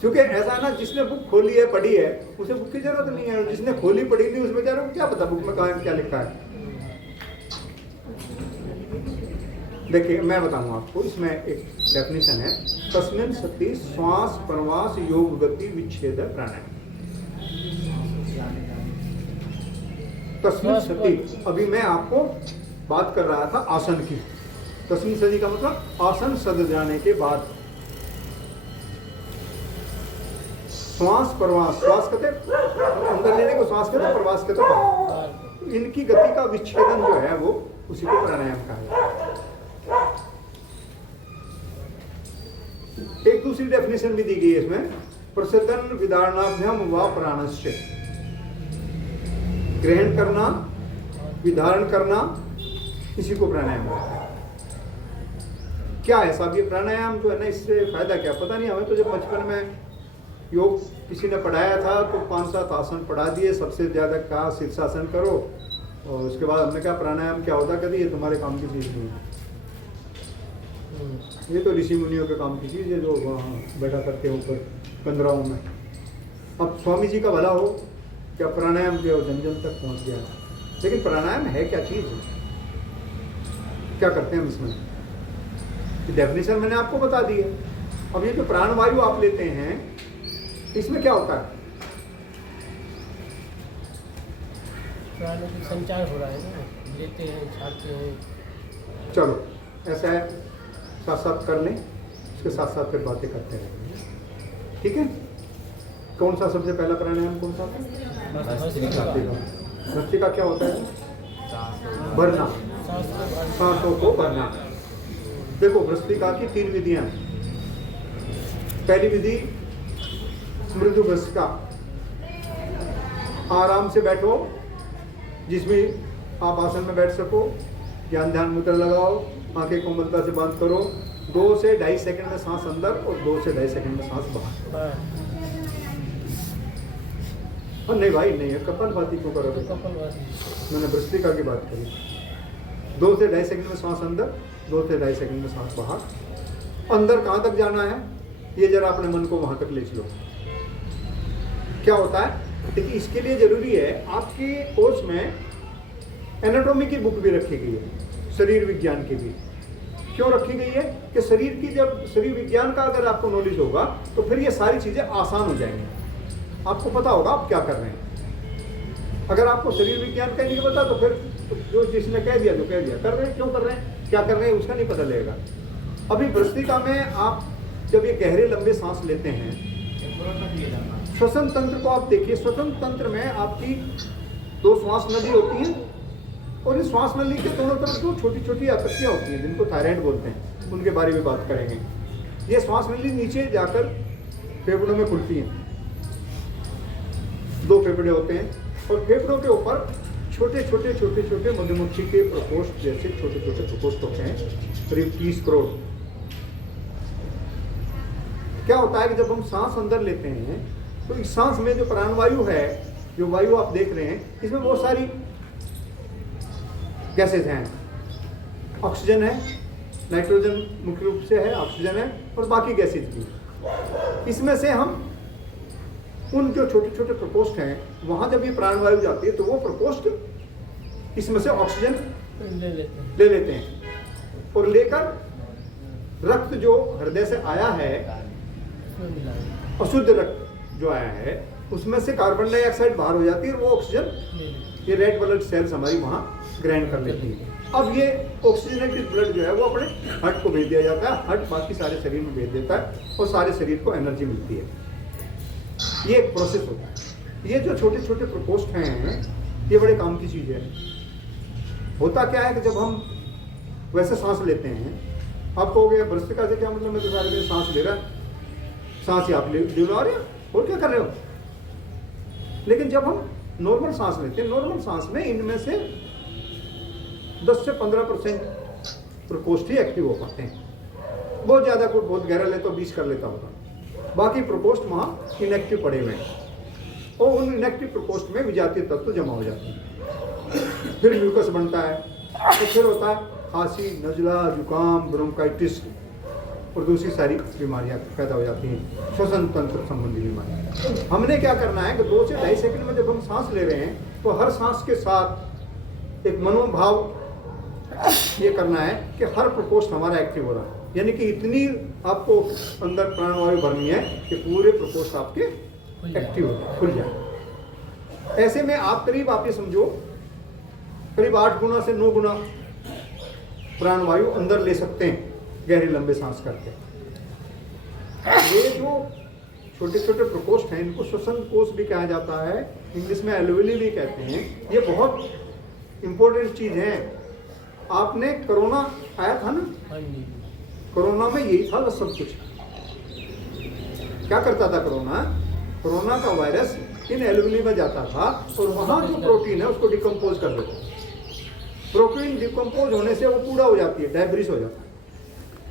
क्योंकि ऐसा है ना, जिसने बुक खोली है पढ़ी है उसे बुक की जरूरत नहीं है, और जिसने खोली पढ़ी नहीं उस बेचारे को क्या पता बुक में कहाँ क्या लिखा है। देखिए मैं बताऊंगा आपको, इसमें एक डेफिनेशन है, तस्मिन् सति श्वास प्रवास योग गति विच्छेद प्राणायाम। तस्मिन् सति, अभी मैं आपको बात कर रहा था आसन की। तस्मिन् सति का मतलब आसन सद जाने के बाद श्वास प्रवास, श्वास कहते अंदर लेने को श्वास कहते, प्रवास कहते बाहर। इनकी गति का विच्छेदन जो है वो उसी को प्राणायाम कहा है। एक दूसरी डेफिनेशन भी दी गई है इसमें, प्रसदन विधारणाभ्याम व प्राणस्य, ग्रहण करना विधारण करना, इसी को प्राणायाम कहते हैं। क्या है साहब ये प्राणायाम जो है ना, इससे फायदा क्या? पता नहीं, हमें तो जब बचपन में योग किसी ने पढ़ाया था तो 5-7 आसन पढ़ा दिए, सबसे ज्यादा कहा शीर्षासन करो, और उसके बाद हमने कहा प्राणायाम क्या होता, कहते ये तुम्हारे काम की चीज नहीं है, ये तो ऋषि मुनियों के काम की चीज है जो वहाँ बैठा करते हैं ऊपर कंदराओं में। अब स्वामी जी का भला हो क्या प्राणायाम जो जन जन तक पहुँच गया, लेकिन प्राणायाम है क्या चीज, क्या करते हैं हम इसमें? डेफिनेशन मैंने आपको बता दी है। अब ये जो प्राणवायु आप लेते हैं इसमें क्या होता है? प्राणों की संचार हो रहा है ना, लेते हैं छाड़ते हैं। चलो ऐसा है, साथ साथ कर लें, उसके साथ साथ फिर बातें करते रहेंगे, ठीक है? कौन सा सबसे पहला प्राणायाम कौन सा? भस्त्रिका क्या होता है? भरना, सांसों को भरना। देखो भस्त्रिका की 3 विधियां हैं। पहली विधि मृदु भस्त्रिका, आराम से बैठो, जिसमें आप आसन में बैठ सको, ज्ञान ध्यान मुद्रा लगाओ, आंखें कोमलता से बंद करो, 2 से 2.5 सेकंड में सांस अंदर और 2 से 2.5 सेकंड में सांस बाहर। और नहीं भाई नहीं है, कपालभाति क्यों करोगे? मैंने भस्त्रिका की बात करी। 2 से 2.5 सेकंड में सांस अंदर, 2 से 2.5 सेकंड में सांस बाहर। अंदर कहाँ तक जाना है ये जरा अपने मन को वहां तक ले चलो। क्या होता है देखिए, इसके लिए जरूरी है, आपके कोर्स में एनाटॉमी की बुक भी रखी गई है, शरीर विज्ञान की भी। क्यों रखी गई है कि शरीर की, जब शरीर विज्ञान का अगर आपको नॉलेज होगा तो फिर ये सारी चीजें आसान हो जाएंगी, आपको पता होगा आप क्या कर रहे हैं। अगर आपको शरीर विज्ञान का नहीं पता तो फिर जो जिसने कह दिया जो कह दिया, कर रहे हैं, क्यों कर रहे हैं, क्या कर रहे हैं, उसका नहीं पता लगेगा। अभी भस्त्रिका में आप जब ये गहरे लंबे सांस लेते हैं, श्वसन तंत्र को आप देखिए। श्वसन तंत्र में आपकी 2 श्वास नली होती हैं, और इस श्वास नली के दोनों तरफ 2 छोटी छोटी आकृतियाँ होती हैं जिनको थायराइड बोलते हैं, उनके बारे में बात करेंगे। ये श्वास नली नीचे जाकर फेफड़ों में खुलती हैं, 2 फेफड़े होते हैं, और फेफड़ों के ऊपर छोटे छोटे मधुमक्खी के प्रकोष्ठ जैसे छोटे छोटे प्रकोष्ठ होते हैं, करीब 30 करोड़। क्या होता है कि जब हम सांस अंदर लेते हैं तो इस सांस में जो प्राणवायु है, जो वायु आप देख रहे हैं, इसमें बहुत सारी गैसेज हैं। ऑक्सीजन है, नाइट्रोजन मुख्य रूप से है, ऑक्सीजन है, और बाकी गैसेज भी। इसमें से हम उन जो छोटे छोटे प्रकोष्ठ हैं वहां जब ये प्राणवायु जाती है तो वो प्रकोष्ठ इसमें से ऑक्सीजन ले लेते हैं, और लेकर रक्त जो हृदय से आया है, अशुद्ध रक्त जो आया है, उसमें से कार्बन डाइऑक्साइड बाहर हो जाती है, और वो ऑक्सीजन ये रेड ब्लड सेल्स हमारी वहाँ ग्रहण कर लेती है। अब ये ऑक्सीजनेटेड ब्लड जो है वो अपने हार्ट को भेज दिया जाता है, हार्ट बाकी सारे शरीर में भेज देता है, और सारे शरीर को एनर्जी मिलती है। ये एक प्रोसेस होता है। ये जो छोटे छोटे प्रकोष्ठ हैं ये बड़े काम की चीज़ है। होता क्या है कि जब हम वैसे सांस लेते हैं, आप कहोगे भस्त्रिका से क्या मतलब, मैं तो सारे दिन सांस ले रहा, सांस ही आप ले रहे हो और क्या कर रहे हो। लेकिन जब हम नॉर्मल सांस लेते हैं, नॉर्मल सांस में इनमें से 10 से 15% प्रकोष्ठ ही एक्टिव हो पाते हैं। बहुत ज़्यादा कोई बहुत गहरा ले तो 20 कर लेता होगा, बाकी प्रकोष्ठ वहाँ इनएक्टिव पड़े हुए हैं और उन इनएक्टिव प्रकोष्ठ में विजातीय तत्व जमा हो जाते हैं। फिर म्यूकस बनता है, तो फिर होता है खांसी, नज़ला, जुकाम, ब्रोंकाइटिस और दूसरी सारी बीमारियां पैदा हो जाती हैं, श्वसन तंत्र संबंधी बीमारियां। हमने क्या करना है कि 2 से 2.5 सेकंड में जब हम सांस ले रहे हैं तो हर सांस के साथ एक मनोभाव ये करना है कि हर प्रकोष्ठ हमारा एक्टिव हो रहा है, यानी कि इतनी आपको अंदर प्राणवायु भरनी है कि पूरे प्रकोष्ठ आपके एक्टिव हो जाए, खुल जाए। ऐसे में आप करीब, आप ये समझो करीब 8 गुना से 9 गुना प्राणवायु अंदर ले सकते हैं गहरे लंबे सांस करके। ये जो छोटे छोटे प्रकोष्ठ हैं इनको श्वसन कोश भी कहा जाता है, इंग्लिश में एल्वेली भी कहते हैं। ये बहुत इंपॉर्टेंट चीज है। आपने कोरोना आया था ना, कोरोना में यही था सब कुछ। क्या करता था कोरोना? कोरोना का वायरस इन एल्वेली में जाता था और वहां जो प्रोटीन है उसको डिकम्पोज कर देता। प्रोटीन डिकम्पोज होने से वो कूड़ा हो जाती है, डायब्रिस हो जाता है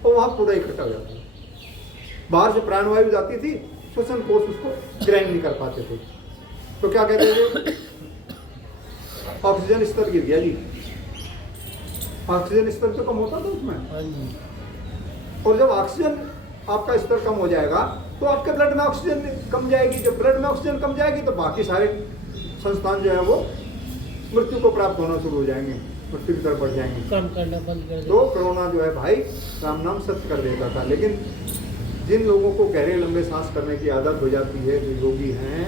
और वहाँ कूड़ा इकट्ठा हो जाता है। बाहर से प्राणवायु जाती थी, श्वसन कोश उसको ग्राइंड नहीं कर पाते थे, तो क्या कहते थे? ऑक्सीजन स्तर गिर गया जी। ऑक्सीजन स्तर तो कम होता था उसमें, और जब ऑक्सीजन आपका स्तर कम हो जाएगा तो आपके ब्लड में ऑक्सीजन कम जाएगी। जब ब्लड में ऑक्सीजन कम जाएगी तो बाकी सारे संस्थान जो है वो मृत्यु को प्राप्त होना शुरू हो जाएंगे, मृत्यु की तरफ बढ़ जाएंगे, काम करना बंद कर तो कोरोना जो है भाई राम नाम सत्य कर देता था। लेकिन जिन लोगों को गहरे लंबे सांस करने की आदत हो जाती है, जो योगी हैं,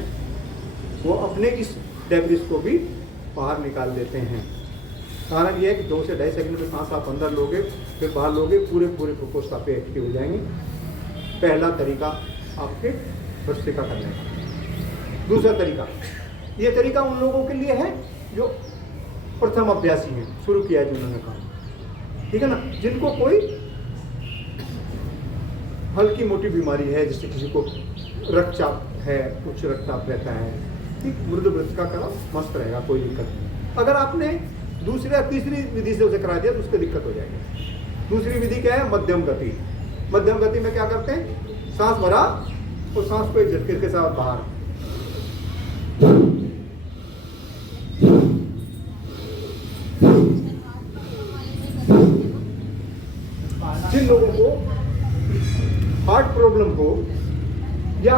वो अपने इस डेब्रिस को भी बाहर निकाल देते हैं। कारण ये है कि 2 से 2.5 सेकंड में सांस आप अंदर लोगे फिर बाहर लोगे, पूरे प्रकोष्ठ आप एक्टिव हो जाएंगे। पहला तरीका आपके भस्त्रिका करने का। दूसरा तरीका, ये तरीका उन लोगों के लिए है जो प्रथम अभ्यासी हैं, शुरू किया है जिन्होंने कहा, ठीक है ना, जिनको कोई हल्की मोटी बीमारी है, जैसे किसी को रक्तचाप है, उच्च रक्तचाप रहता है, ठीक, मृदु भस्त्रिका करो, मस्त रहेगा, कोई दिक्कत नहीं। अगर आपने दूसरी या तीसरी विधि से उसे करा दिया तो उसको दिक्कत हो जाएगी। दूसरी विधि क्या है? मध्यम गति। मध्यम गति में क्या करते हैं? सांस भरा और सांस को एक झटके के साथ बाहर। जिन लोगों को हार्ट प्रॉब्लम हो या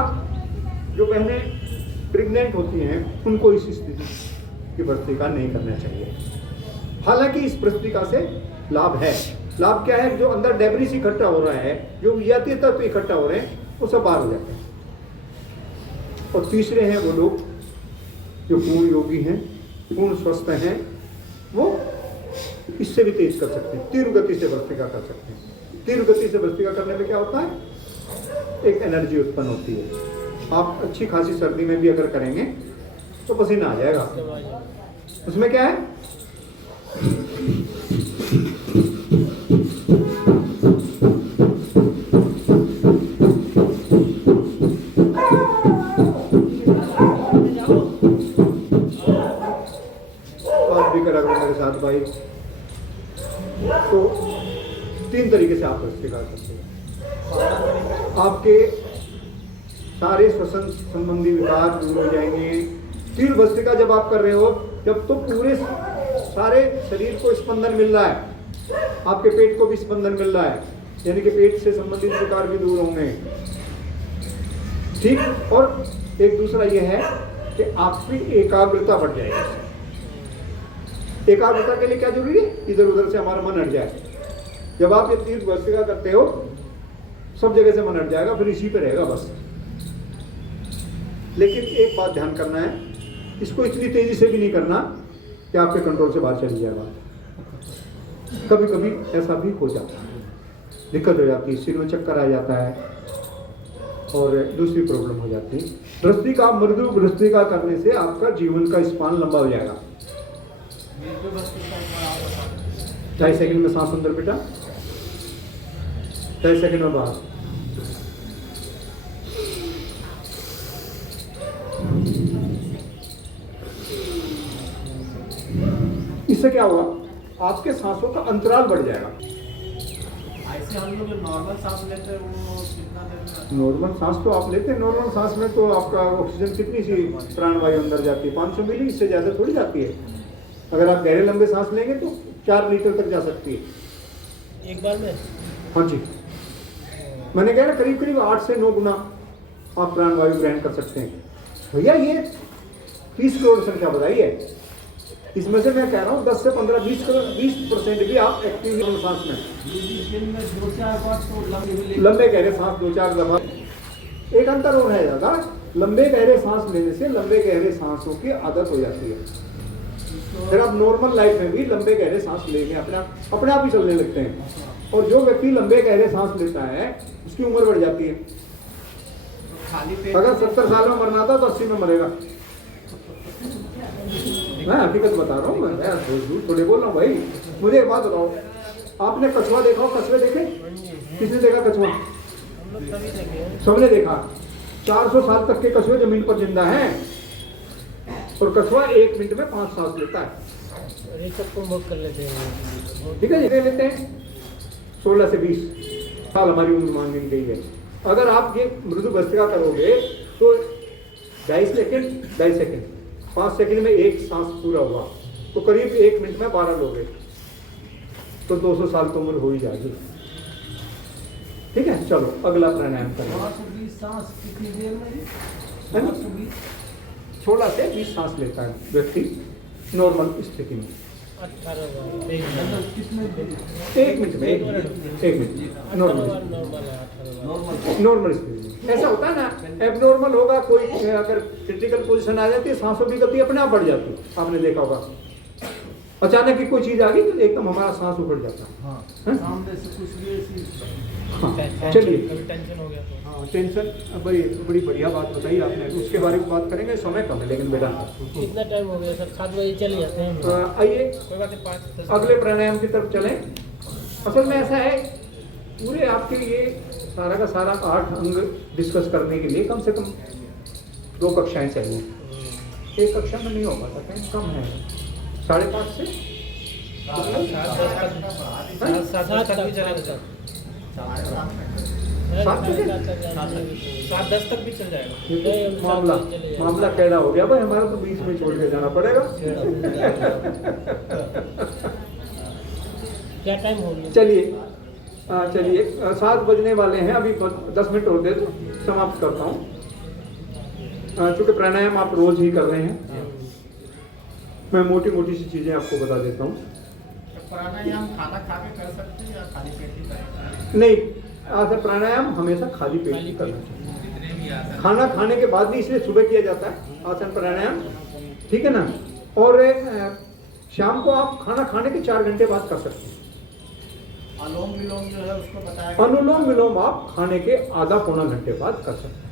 जो बहनें प्रेग्नेंट होती हैं उनको इस स्थिति की भस्त्रिका नहीं करना चाहिए। हालांकि इस भस्त्रिका से लाभ है। लाभ क्या है? जो अंदर डेब्रिस इकट्ठा हो रहा है, जो विजातीय तत्व इकट्ठा हो रहे हैं, वो सब बाहर हो जाते हैं। और तीसरे हैं वो लोग जो पूर्ण योगी हैं, पूर्ण स्वस्थ हैं, वो इससे भी तेज कर सकते हैं, तीव्र गति से भस्त्रिका कर सकते हैं। तीव्र गति से भस्त्रिका करने में क्या होता है? एक एनर्जी उत्पन्न होती है। आप अच्छी खासी सर्दी में भी अगर करेंगे तो पसीना आ जाएगा। उसमें क्या है? आप भी करा करो मेरे साथ भाई। तो 3 तरीके से आप भस्त्रिका कर सकते हैं। आपके सारे श्वसन संबंधी विकार दूर हो जाएंगे। तीव्र भस्त्रिका जब आप कर रहे हो, जब तो पूरे सारे शरीर को स्पंदन मिल रहा है, आपके पेट को भी स्पंदन मिल रहा है, यानी कि पेट से संबंधित विकार भी दूर होंगे, ठीक। और एक दूसरा यह है कि आपकी एकाग्रता बढ़ जाएगी। एकाग्रता के लिए क्या जरूरी है? इधर उधर से हमारा मन हट जाए। जब आप ये तीव्र भस्त्रिका करते हो, सब जगह से मन हट जाएगा, फिर इसी पे रहेगा बस। लेकिन एक बात ध्यान करना है, इसको इतनी तेजी से भी नहीं करना कि आपके कंट्रोल से बाहर चली जाएगा। कभी कभी ऐसा भी हो जाता है, दिक्कत हो जाती है, सिर में चक्कर आ जाता है और दूसरी प्रॉब्लम हो जाती है। भस्त्रिका, मृदु भस्त्रिका करने से आपका जीवन का स्पान लंबा हो जाएगा। 2.5 सेकंड में सांस अंदर बेटा, 2.5 सेकंड में बाहर। इससे क्या होगा? आपके सांसों का अंतराल बढ़ जाएगा। ऐसे हम लोग नॉर्मल सांस लेते हैं वो कितना देर में? नॉर्मल सांस तो आप लेते हैं, नॉर्मल सांस में तो आपका ऑक्सीजन कितनी सी प्राणवायु अंदर जाती है, 500 मिली, इससे ज़्यादा थोड़ी जाती है। अगर आप गहरे लंबे सांस लेंगे तो 4 लीटर तक जा सकती है एक बार में। हाँ जी, मैंने कहा ना करीब करीब 8 से 9 गुना आप प्राणवायु ग्रहण कर सकते हैं। भैया ये 30 करोड़ संख्या बताई है, इसमें से मैं कह रहा हूँ 10 से 15 20% भी आप एक्टिव सांस में दिन में 2-4 बार तो लंबे गहरे सांस 2-4 दफा। एक अंतर और है ज़्यादा, लंबे गहरे सांस लेने से लंबे गहरे सांसों की आदत हो जाती है। फिर आप नॉर्मल लाइफ में भी लंबे गहरे सांस लेंगे अपने आप ही चलने लगते हैं। और जो व्यक्ति लंबे गहरे सांस लेता है उसकी उम्र बढ़ जाती है। खाली पेट अगर 70 साल में मरना था तो 80 में मरेगा। मैं हकीकत बता रहा हूँ, मैं थोड़े बोल रहा हूँ भाई। मुझे एक बात बताओ, आपने कछुआ देखा हो? कछुए देखे? किसने देखा कछुआ? सबने देखा। 400 साल तक के कछुए जमीन पर जिंदा हैं और कछुआ 1 मिनट में 5 सांस लेता है। सबको बुक कर लेते हैं, ठीक है, ये लेते हैं 16 से 20 साल हमारी उम्र मान ली गई है। अगर आप ये मृदु भस्त्रिका करोगे तो 2.5 सेकंड 5 सेकंड में एक सांस पूरा हुआ तो करीब 1 मिनट में 12 लोगे तो 200 साल तो उम्र हो ही जाएगी। ठीक है, चलो अगला प्राणायाम करें। 220 सांस कितनी देर में? है ना? 16 से 20 सांस लेता है व्यक्ति नॉर्मल स्थिति में। 18 बार। कितने देर? 1 मिनट में 1 मिनट नॉर्मल स्थिति में। ऐसा होता है ना, एबनॉर्मल होगा कोई, अगर क्रिटिकल पोजीशन आ जाती है सांसों की गति अपने आप बढ़ जाती है। आपने देखा होगा अचानक की कोई चीज आ गई तो एकदम हमारा सांस उखड़ जाता है। हाँ, सामने से कुछ भी ऐसी। हाँ, चलिए। टेंशन हो गया तो। हाँ, टेंशन बड़ी बढ़िया बात बताई आपने, उसके बारे में बात करेंगे। समय कम है लेकिन बेटा। कितना टाइम हो गया सर? 7 बजे चले जाते हैं। आइए कोई बात नहीं, 5-10 अगले प्राणायाम की तरफ चलें। असल में ऐसा है, पूरे आपके ये सारा का सारा 8 अंग डिस्कस करने के लिए कम से कम 2 कक्षाएं चाहिए। एक कक्षा में नहीं हो पाता, कहीं कम है। 5:30 से 7 तक भी चला जाता है। 7-10 तक भी चल जाएगा। मामला कैड़ा हो गया भाई हमारा, तो बीच में छोड़ के जाना पड़ेगा। क्या टाइम हो गया? चलिए 7 बजने वाले हैं, अभी 10 मिनट और दे दो, समाप्त करता हूँ। चूँकि प्राणायाम आप रोज ही कर रहे हैं, मैं मोटी मोटी सी चीज़ें आपको बता देता हूँ। प्राणायाम खाना खा के कर सकते हैं या खाली पेट ही करें? नहीं, प्राणायाम हमेशा खाली पेट ही करना चाहिए। खाना खाने के बाद भी इसलिए सुबह किया जाता है आसन प्राणायाम, ठीक है ना। और शाम को आप खाना खाने के 4 घंटे बाद कर सकते हैं। अनुलोम विलोम जो है उसको बताया। अनुलोम विलोम आप खाने के आधा पौना घंटे बाद कर सकते हैं,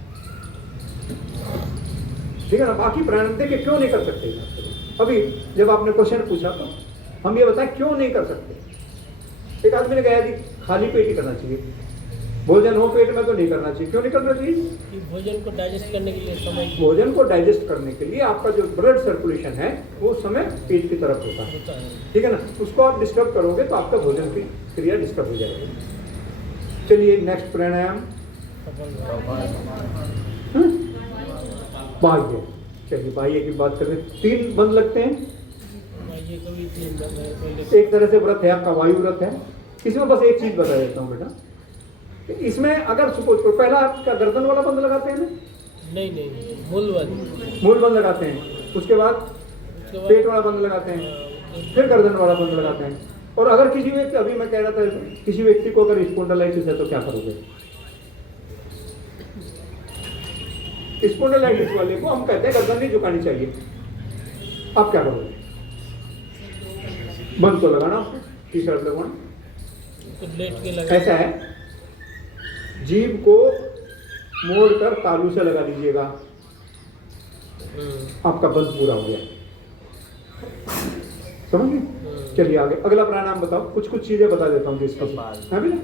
ठीक है ना। बाकी प्राणायाम देखिए क्यों नहीं कर सकते। अभी जब आपने क्वेश्चन पूछा तो हम ये बताएं क्यों नहीं कर सकते। एक आदमी ने कहा कि खाली पेट ही करना चाहिए, भोजन हो पेट में तो नहीं करना चाहिए। क्यों नहीं करना चाहिए? भोजन को डाइजेस्ट करने के लिए समय, भोजन को डाइजेस्ट करने के लिए आपका जो ब्लड सर्कुलेशन है वो उस समय पेट की तरफ होता है, ठीक है ना। उसको आप डिस्टर्ब करोगे तो आपका भोजन की क्रिया डिस्टर्ब हो जाएगी। चलिए नेक्स्ट प्राणायाम बाह्य। चलिए बाह्य की बात करें, 3 बंद लगते हैं। एक तरह से व्रत है आपका, वायु व्रत है। इसमें बस एक चीज बता देता हूँ बेटा, इसमें अगर सपोज पहला आपका गर्दन वाला बंद लगाते हैं ना? नहीं, मूल बंद लगाते हैं, उसके बाद पेट वाला बंद लगाते हैं, फिर गर्दन वाला बंद लगाते हैं। और अगर किसी व्यक्ति, अभी मैं कह रहा था किसी व्यक्ति को अगर स्पॉन्डिलाइटिस है तो क्या करोगे? स्पॉन्डिलाइटिस वाले को हम कहते हैं गर्दन नहीं झुकानी चाहिए। आप क्या करोगे? बंद तो लगाना, टी-शर्ट लगवाना। ऐसा है, जीभ को मोड़कर तालू से लगा लीजिएगा, आपका बंद पूरा हो गया। समझ गए? चलिए आगे अगला प्राणायाम बताओ। कुछ चीजें बता देता हूँ जिसका है भी ना।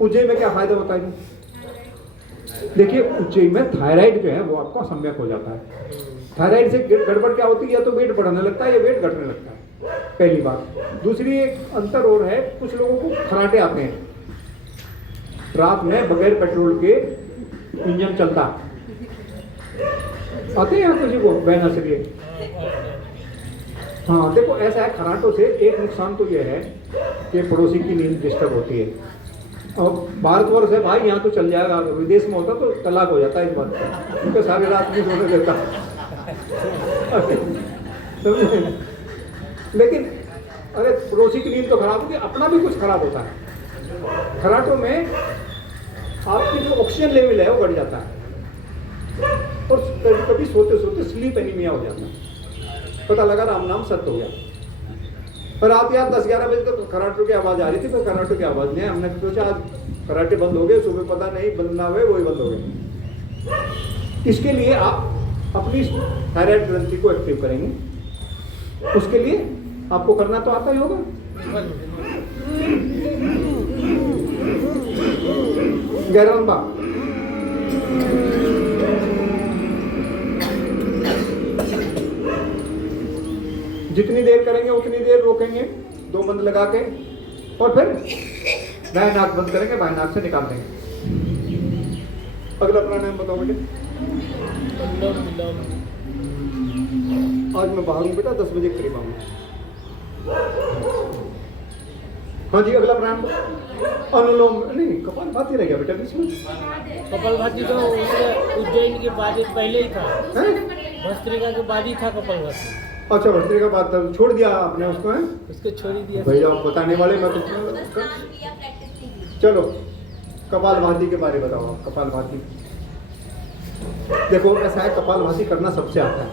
उज्जयी में क्या फायदा होता है? देखिए उज्जयी में थायराइड जो है वो आपका सम्यक हो जाता है। थायराइड से गड़बड़ क्या होती है, या तो वेट बढ़ने लगता है या वेट घटने लगता है, पहली बात। दूसरी एक अंतर और है, कुछ लोगों को खराटे आते हैं, रात में बगैर पेट्रोल के इंजन चलता, आते हैं किसी को बहना से लिए। हाँ देखो ऐसा है, खराटों से एक नुकसान तो यह है कि पड़ोसी की नींद डिस्टर्ब होती है। और भारतवर्ष है भाई, यहाँ तो चल जाएगा, विदेश में होता तो तलाक हो जाता है इस बात का, क्योंकि सारी रात नहीं सोने देता। लेकिन अरे पड़ोसी की नींद तो खराब होगी, अपना भी कुछ खराब होता है। खराटों में आपकी जो ऑक्सीजन लेवल है वो बढ़ जाता है, और कभी कभी सोते सोते स्लीप एनीमिया हो जाता है। पता लगा राम नाम सत्य हो गया। पर रात यार 10-11 बजे तक खराटों की आवाज़ आ रही थी, तो खराटों की आवाज़ नहीं है, हमने सोचा आज खराटे बंद हो गए, सुबह पता नहीं बंद ना हुए, वही बंद हो गए। इसके लिए आप अपनी थायराइड ग्रंथि को एक्टिव करेंगे। उसके लिए आपको करना तो आता ही होगा। गहरा लंबा जितनी देर करेंगे उतनी देर रोकेंगे, 2 बंद लगा के, और फिर दाएं नाक बंद करेंगे, बाएं नाक से निकाल देंगे। अगला प्राणायाम बताओ बेटे। आज मैं बाहर हूँ बेटा, 10 बजे करीब आऊंगा। हाँ जी अगला प्राणायाम अनुलोम, नहीं कपालभाति रह गया बेटा बीच में। कपालभाति तो उज्जैन के बाद पहले ही था, भस्त्रिका के बाद ही था कपालभाति। अच्छा भस्त्रिका का बाद छोड़ दिया आपने उसको, है उसको छोड़ ही दिया भैया आप बताने वाले, मैं तो चलो कपालभाति के बारे में बताओ आप। कपालभाति देखो ऐसा है, कपालभाति करना सबसे आता है।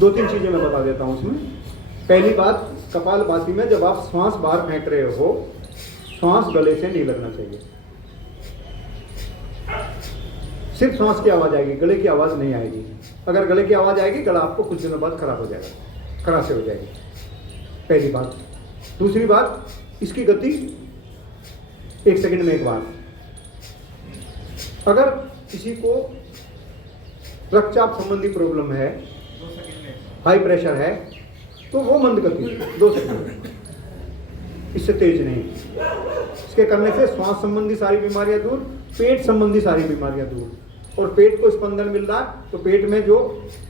2-3 चीजें मैं बता देता हूँ उसमें। पहली बात, कपालभाति में जब आप श्वास बाहर फेंक रहे हो, श्वास गले से नहीं लगना चाहिए, सिर्फ श्वास की आवाज आएगी, गले की आवाज नहीं आएगी। अगर गले की आवाज आएगी, गला आपको कुछ दिनों बाद खराब हो जाएगा, खराश हो जाएगी, पहली बात। दूसरी बात, इसकी गति 1 सेकंड में एक बार। अगर किसी को रक्तचाप संबंधी प्रॉब्लम है, हाई प्रेशर है, तो वो मंद गति 2 सेकंड, इससे तेज नहीं। इसके करने से श्वास संबंधी सारी बीमारियां दूर, पेट संबंधी सारी बीमारियां दूर। और पेट को स्पंदन मिल रहा है तो पेट में जो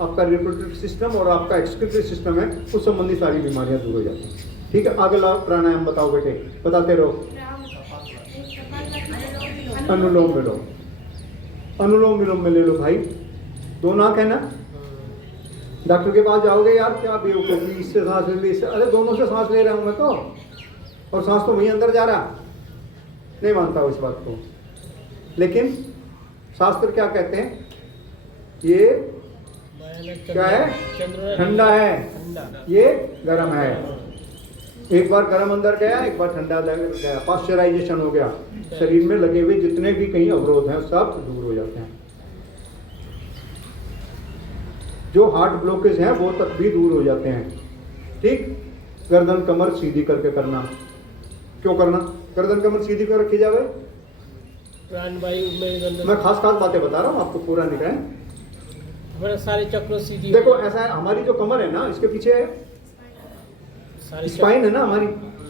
आपका रिप्रोडक्टिव सिस्टम और आपका एक्सक्रीटरी सिस्टम है, उस संबंधी सारी बीमारियां दूर हो जाती हैं। ठीक है, अगला प्राणायाम बताओ बेटे, बताते रहो। अनुलोम विलोम, अनुलोम विलोम में ले लो भाई, 2 नाक है ना। डॉक्टर के पास जाओगे, यार क्या बेवकूफ़ी, इससे सांस ले ली, इससे, अरे दोनों से सांस ले रहा हूँ मैं तो, और सांस तो वहीं अंदर जा रहा। नहीं मानता हूँ इस बात को, लेकिन शास्त्र क्या कहते हैं, ये क्या है, ठंडा है, ये गर्म है। एक बार गर्म अंदर गया, एक बार ठंडा गया, पाश्चराइजेशन हो गया, शरीर में लगे हुए जितने भी कहीं अवरोध हैं सब दूर हो जाते हैं। जो हार्ट ब्लॉकेज हैं वो तक भी दूर हो जाते हैं। ठीक, गर्दन कमर सीधी करके करना। क्यों करना, गर्दन कमर सीधी कर रखी जावे, मैं खास बातें बता रहा हूँ आपको, पूरा नहीं कहें, सारे चक्रों सीधी। देखो ऐसा है, हमारी जो कमर है ना, इसके पीछे स्पाइन है ना हमारी,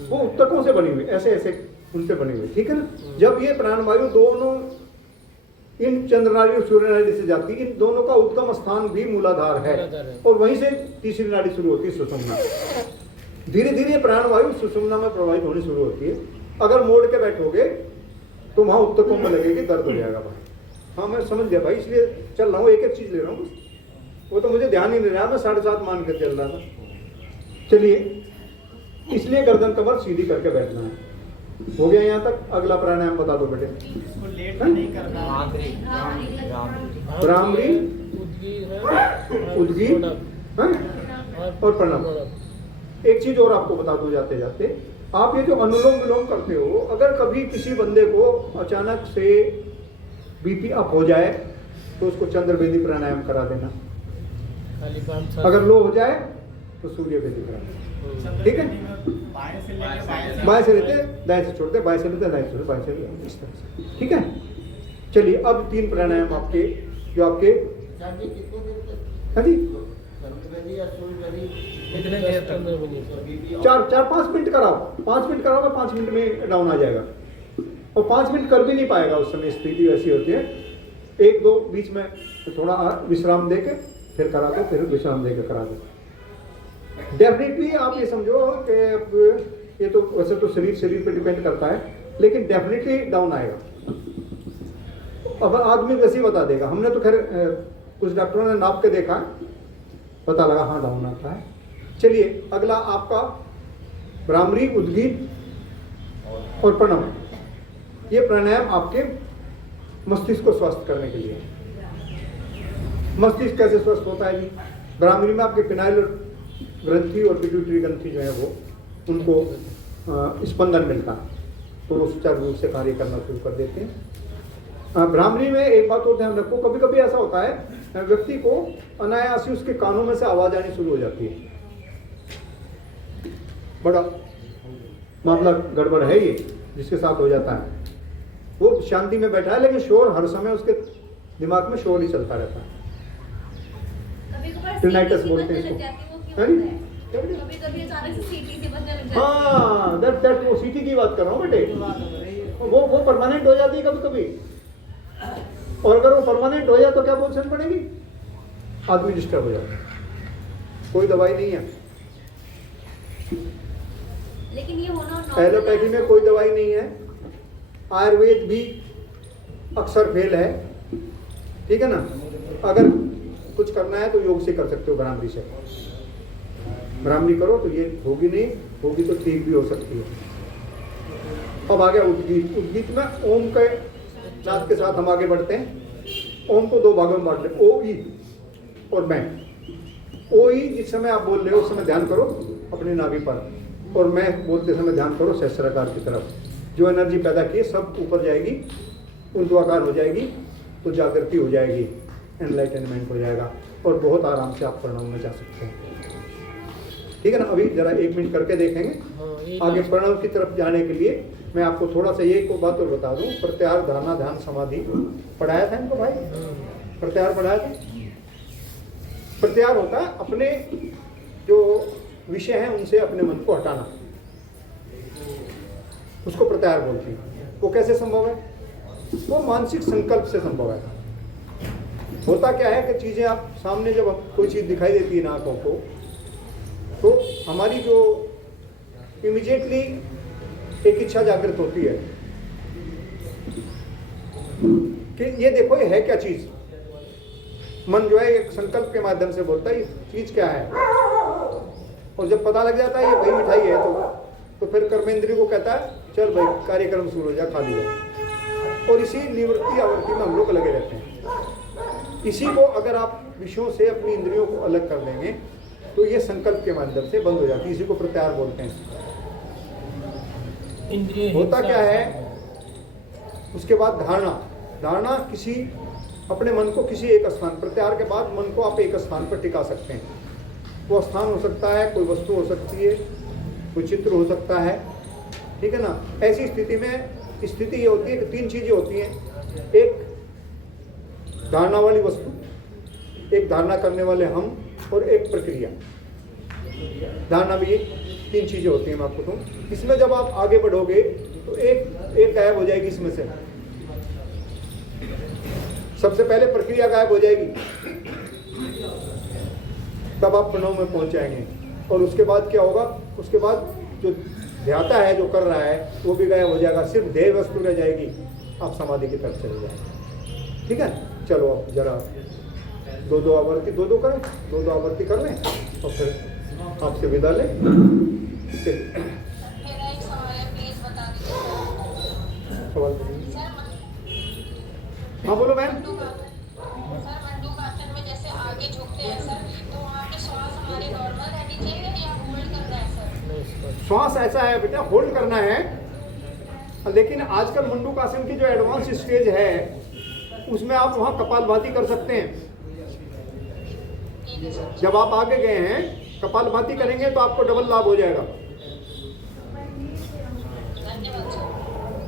वो उत्तकों से बनी हुई, ऐसे ऐसे उनसे बनी हुई, ठीक है ना। जब ये प्राणवायु दोनों इन चंद्रनाड़ी और सूर्य नाड़ी से जाती, इन दोनों का उद्गम स्थान भी मूलाधार है, और वहीं से तीसरी नाड़ी शुरू होती है, सुषुम्ना। धीरे धीरे प्राणवायु सुषुम्ना में प्रवाहित होनी शुरू होती है। अगर मोड़ के बैठोगे तो वहां उत्तकों में लगेगी, दर्द हो जाएगा भाई। हाँ मैं समझ गया भाई, इसलिए चल रहा हूँ, एक एक चीज ले रहा हूँ, वो तो मुझे ध्यान ही नहीं रहा, मैं 7.5 मान कर चल रहा था। चलिए, इसलिए गर्दन कमर सीधी करके बैठना है। हो गया यहाँ तक, अगला प्राणायाम बता दो बेटे। भ्रामरी, उद्गीर और प्रणव। एक चीज और आपको बता दो जाते जाते, आप ये जो अनुलोम विलोम करते हो, अगर कभी किसी बंदे को अचानक से बीपी अप हो जाए तो उसको चंद्रवेदी प्राणायाम करा देना। अगर लो हो जाए तो सूर्य वेदी प्राणायाम, ठीक है। बाएं से लेते दाएं से छोड़ते, बाएं से लेते दाएं से छोड़ते, बाएं से लेते, इस तरह से, ठीक है। चलिए अब 3 प्राणायाम आपके, जो आपके हाँ जी, कितने देर तक? 4-5 मिनट कराओ, 5 मिनट कराओगे 5 मिनट में डाउन आ जाएगा। और 5 मिनट कर भी नहीं पाएगा उस समय, स्थिति वैसी होती है। 1-2 बीच में थोड़ा विश्राम दे के फिर करा दो, फिर विश्राम दे के करा दो। डेफिनेटली आप ये समझो कि ये तो वैसे तो शरीर पे डिपेंड करता है, लेकिन डेफिनेटली डाउन आएगा। अब आदमी वैसे ही बता देगा। हमने तो खैर कुछ डॉक्टरों ने नाप के देखा है, पता लगा हाँ डाउन आता है। चलिए अगला आपका भ्रामरी, उद्गीत और प्रणव। ये प्राणायाम आपके मस्तिष्क को स्वस्थ करने के लिए। मस्तिष्क कैसे स्वस्थ होता है जी? भ्रामरी में आपके पिनाइल ग्रंथि और पिट्यूटरी ग्रंथि जो है वो, उनको स्पंदन मिलता है, तो वो सुचारू रूप से कार्य करना शुरू कर देते हैं। भ्रामरी में एक बात और ध्यान रखो, कभी कभी ऐसा होता है व्यक्ति को अनायास ही उसके कानों में से आवाज आनी शुरू हो जाती है। बड़ा मामला गड़बड़ है ये जिसके साथ हो जाता है। वो शांति में बैठा है लेकिन शोर हर समय उसके दिमाग में शोर ही चलता रहता है। Tinnitus बोलते हैं इसको। कभी-कभी अचानक से सीटी से बजने लग जाती है। हाँ, दैट वो सीटी की बात कर रहा हूँ बेटे। वो परमानेंट हो जाती है कभी कभी, और अगर वो परमानेंट हो जाए तो क्या पोजीशन पड़ेगी? आदमी डिस्टर्ब हो जाता है। कोई दवाई नहीं है, लेकिन ये होना normal एलोपैथी में कोई दवाई नहीं है, आयुर्वेद भी अक्सर फेल है, ठीक है ना। अगर कुछ करना है तो योग से कर सकते हो, भ्रामरी से। भ्रामरी करो तो ये होगी नहीं, होगी तो ठीक भी हो सकती है। अब आ गया उद्गीत। उद्गीत में ओम के नाद के साथ हम आगे बढ़ते हैं। ओम को 2 भागों में बांट ले, ओ ई और मैं। ओ ई जिस समय आप बोल रहे हो उस समय ध्यान करो अपनी नाभि पर, और मैं बोलते समय ध्यान करो सहस्राकार की तरफ। जो एनर्जी पैदा की है सब ऊपर जाएगी, ऊर्ध्वाकार हो जाएगी, तो जागृति हो जाएगी, एनलाइटनमेंट हो जाएगा, और बहुत आराम से आप प्रणव में जा सकते हैं। ठीक है ना। अभी जरा 1 मिनट करके देखेंगे। आगे प्रणव की तरफ जाने के लिए मैं आपको थोड़ा सा ये को बात और बता दूं। प्रत्याहार, धारणा, ध्यान, समाधि पढ़ाया था इनको भाई? प्रत्याहार पढ़ाया था। प्रत्याहार होता है अपने जो विषय हैं उनसे अपने मन को हटाना, उसको प्रत्याहार बोलते हैं। वो कैसे संभव है? वो मानसिक संकल्प से संभव है। होता क्या है कि चीजें आप सामने जब कोई चीज दिखाई देती है ना आंखों को, तो हमारी जो इमीडिएटली एक इच्छा जागृत होती है कि ये देखो ये है क्या चीज। मन जो है एक संकल्प के माध्यम से बोलता है ये चीज क्या है, और जब पता लग जाता है ये भाई मिठाई है, तो फिर कर्मेंद्रिय को कहता है चल भाई कार्यक्रम शुरू हो जा, खा लिया। और इसी निवृत्ति आवृत्ति में हम लोग लगे रहते हैं। इसी को अगर आप विषयों से अपनी इंद्रियों को अलग कर देंगे तो ये संकल्प के माध्यम से बंद हो जाती है। इसी को प्रत्याहार बोलते हैं। होता क्या है उसके बाद धारणा। धारणा किसी अपने मन को किसी एक स्थान, प्रत्याहार के बाद मन को आप एक स्थान पर टिका सकते हैं। वो स्थान हो सकता है, कोई वस्तु हो सकती है, कोई चित्र हो सकता है, ठीक है ना। ऐसी स्थिति में स्थिति ये होती है कि 3 चीजें होती हैं। एक धारणा वाली वस्तु, एक धारणा करने वाले हम, और एक प्रक्रिया। धारणा भी 3 चीजें होती हैं। मैं आपको कहूँ इसमें जब आप आगे बढ़ोगे तो एक गायब हो जाएगी इसमें से। सबसे पहले प्रक्रिया गायब हो जाएगी, तब आप प्रणव में पहुंच जाएंगे। और उसके बाद क्या होगा? उसके बाद जो ध्याता है, जो कर रहा है, वो भी गायब हो जाएगा। सिर्फ ध्येय वस्तु रह जाएगी, आप समाधि की तरफ चले जाएंगे। ठीक है, चलो अब जरा 2-2 आवर्ती 2-2 करें, 2-2 आवर्ती कर लें और फिर आपसे विदा लें। मेरा एक सवाल है, प्लीज बता दीजिए। सवाल हाँ बोलो मैम। सर मंडूकासन में जैसे आगे झुकते हैं सर, तो वहाँ पे श्वास हमारी नॉर्मल रहनी चाहिए या होल्ड करना है सर? श्वास ऐसा है बेटा, होल्ड करना है। लेकिन आजकल मंडूकासन की जो एडवांस स्टेज है उसमें आप वहाँ कपालभाति कर सकते हैं। जब आप आगे गए हैं कपालभाति करेंगे तो आपको डबल लाभ हो जाएगा।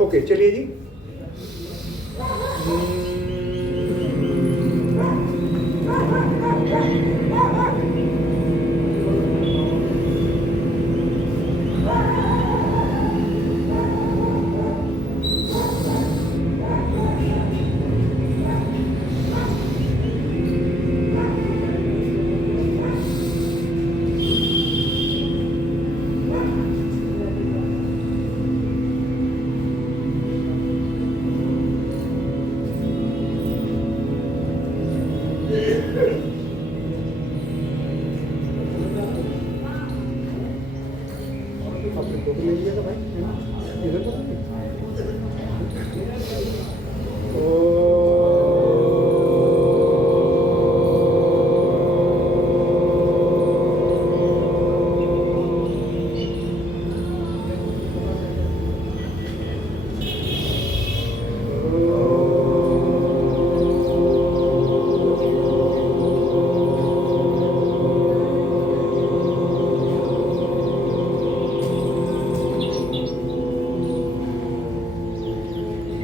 ओके चलिए जी। फोटो ले लीजिएगा भाई, इधर तो नहीं।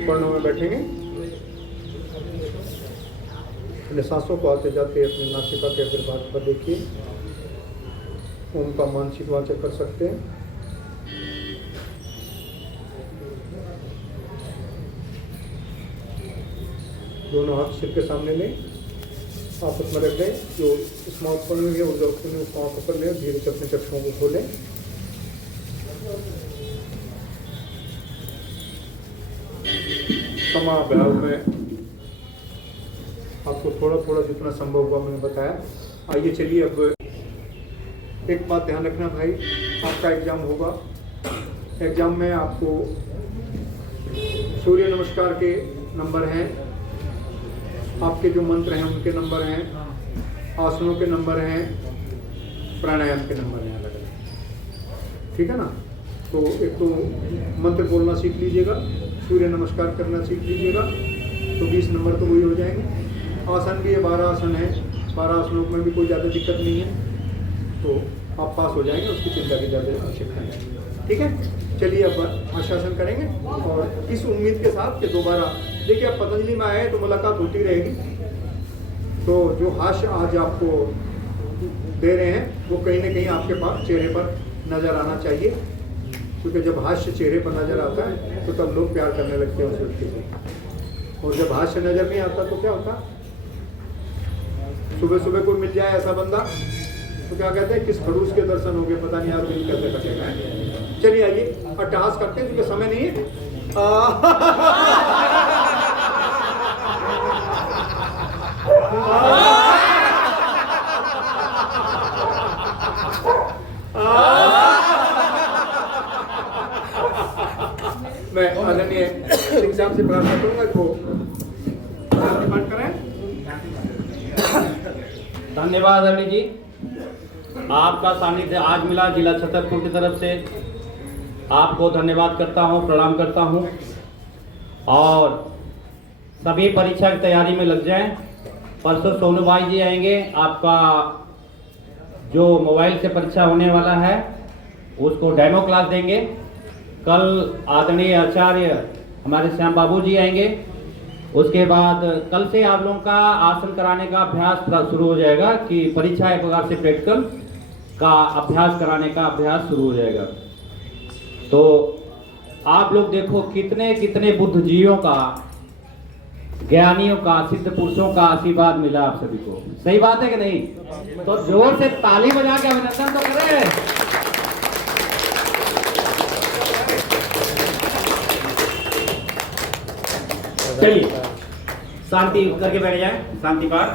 कर्णों में बैठेंगे, अपने सांसों को आते जाते अपनी नासिका के अग्रभाग पर देखिए। ओम का मानसिक वाचक कर सकते हैं। दोनों हाथ सिर के सामने लें, आपस में रख दें। जो स्मार्ट फोन में है ऊर्जा उत्पन्न उसको आंखों पर लें, धीरे से अपने चक्षुओं को खोलें। समाभ्यास में आपको थोड़ा थोड़ा जितना संभव हुआ मैंने बताया। आइए चलिए, अब एक बात ध्यान रखना भाई, आपका एग्जाम होगा। एग्जाम में आपको सूर्य नमस्कार के नंबर हैं, आपके जो मंत्र हैं उनके नंबर हैं, आसनों के नंबर हैं, प्राणायाम के नंबर हैं अलग अलग, ठीक है ना। तो एक तो मंत्र बोलना सीख लीजिएगा, सूर्य नमस्कार करना सीख लीजिएगा, तो 20 नंबर तो वही हो जाएंगे। आसन भी है, 12 आसन है, 12 आसनों में भी कोई ज़्यादा दिक्कत नहीं है, तो आप पास हो जाएंगे, उसकी चिंता की ज़्यादा आवश्यकता नहीं। ठीक है, चलिए अब हास्यासन करेंगे और इस उम्मीद के साथ कि दोबारा देखिए, अब पतंजलि में आए तो मुलाकात होती रहेगी। तो जो हास्य आज आपको दे रहे हैं वो कहीं ना कहीं आपके पास चेहरे पर नज़र आना चाहिए, क्योंकि जब हास्य चेहरे पर नज़र आता है तो तब लोग प्यार करने लगते हैं उस व्यक्ति से, और जब हास्य नज़र नहीं आता तो क्या होता। सुबह सुबह कोई मिल जाए ऐसा बंदा तो क्या कहते हैं, किस खड़ूस के दर्शन हो गए, पता नहीं आप दिन कैसे कटेगा। चलिए आइए अट्टहास करते हैं, क्योंकि समय नहीं है। मैं आदरणीय सिंह साहब से प्रार्थना करूंगा को पाठ करें। धन्यवाद अली जी, आपका सानिध्य आज मिला जिला छतरपुर की तरफ से। आपको धन्यवाद करता हूं, प्रणाम करता हूं, और सभी परीक्षा की तैयारी में लग जाएं। परसों सोनू भाई जी आएंगे, आपका जो मोबाइल से परीक्षा होने वाला है उसको डेमो क्लास देंगे। कल आदरणीय आचार्य हमारे श्याम बाबू जी आएंगे। उसके बाद कल से आप लोगों का आसन कराने का अभ्यास शुरू हो जाएगा, कि परीक्षा एक प्रकार से प्रैक्टिकल का अभ्यास कराने का अभ्यास शुरू हो जाएगा। तो आप लोग देखो कितने कितने बुद्धिजीवियों का, ज्ञानियों का, सिद्ध पुरुषों का आशीर्वाद मिला आप सभी को। सही बात है कि नहीं? तो जोर से ताली बजा के अभिनंदन तो करें। चलिए शांति करके बैठ जाए, शांति पाठ।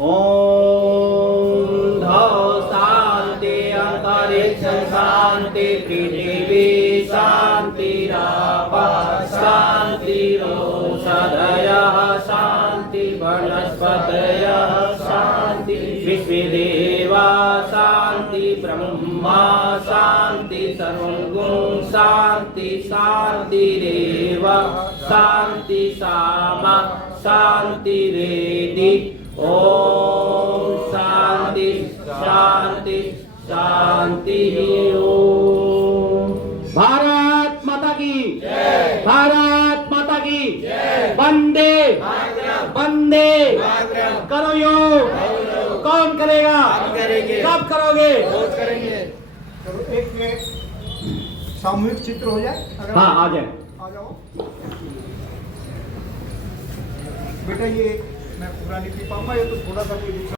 ओम धौ शांति अंतरिक्ष शांति पृथ्वी शांति रापा शांति रोषधयः शांति वनस्पतयः शांति विश्वदेवा शांति ब्रह्मा शांति सर्वं गुण शांति शांतिरेव शांति सामा शांति रेदि। ओम शांति शांति शांति। ओम भारत माता की जय, भारत माता की जय। वंदे वंदे करो योग। कौन करेगा? हम करेंगे। कब करोगे? रोज करेंगे। चलो एक सामूहिक चित्र हो जाए। हाँ आ जाए, आ जाओ बेटा। ये मैं पूरा नहीं पी पाऊंगा, ये तो थोड़ा सा कोई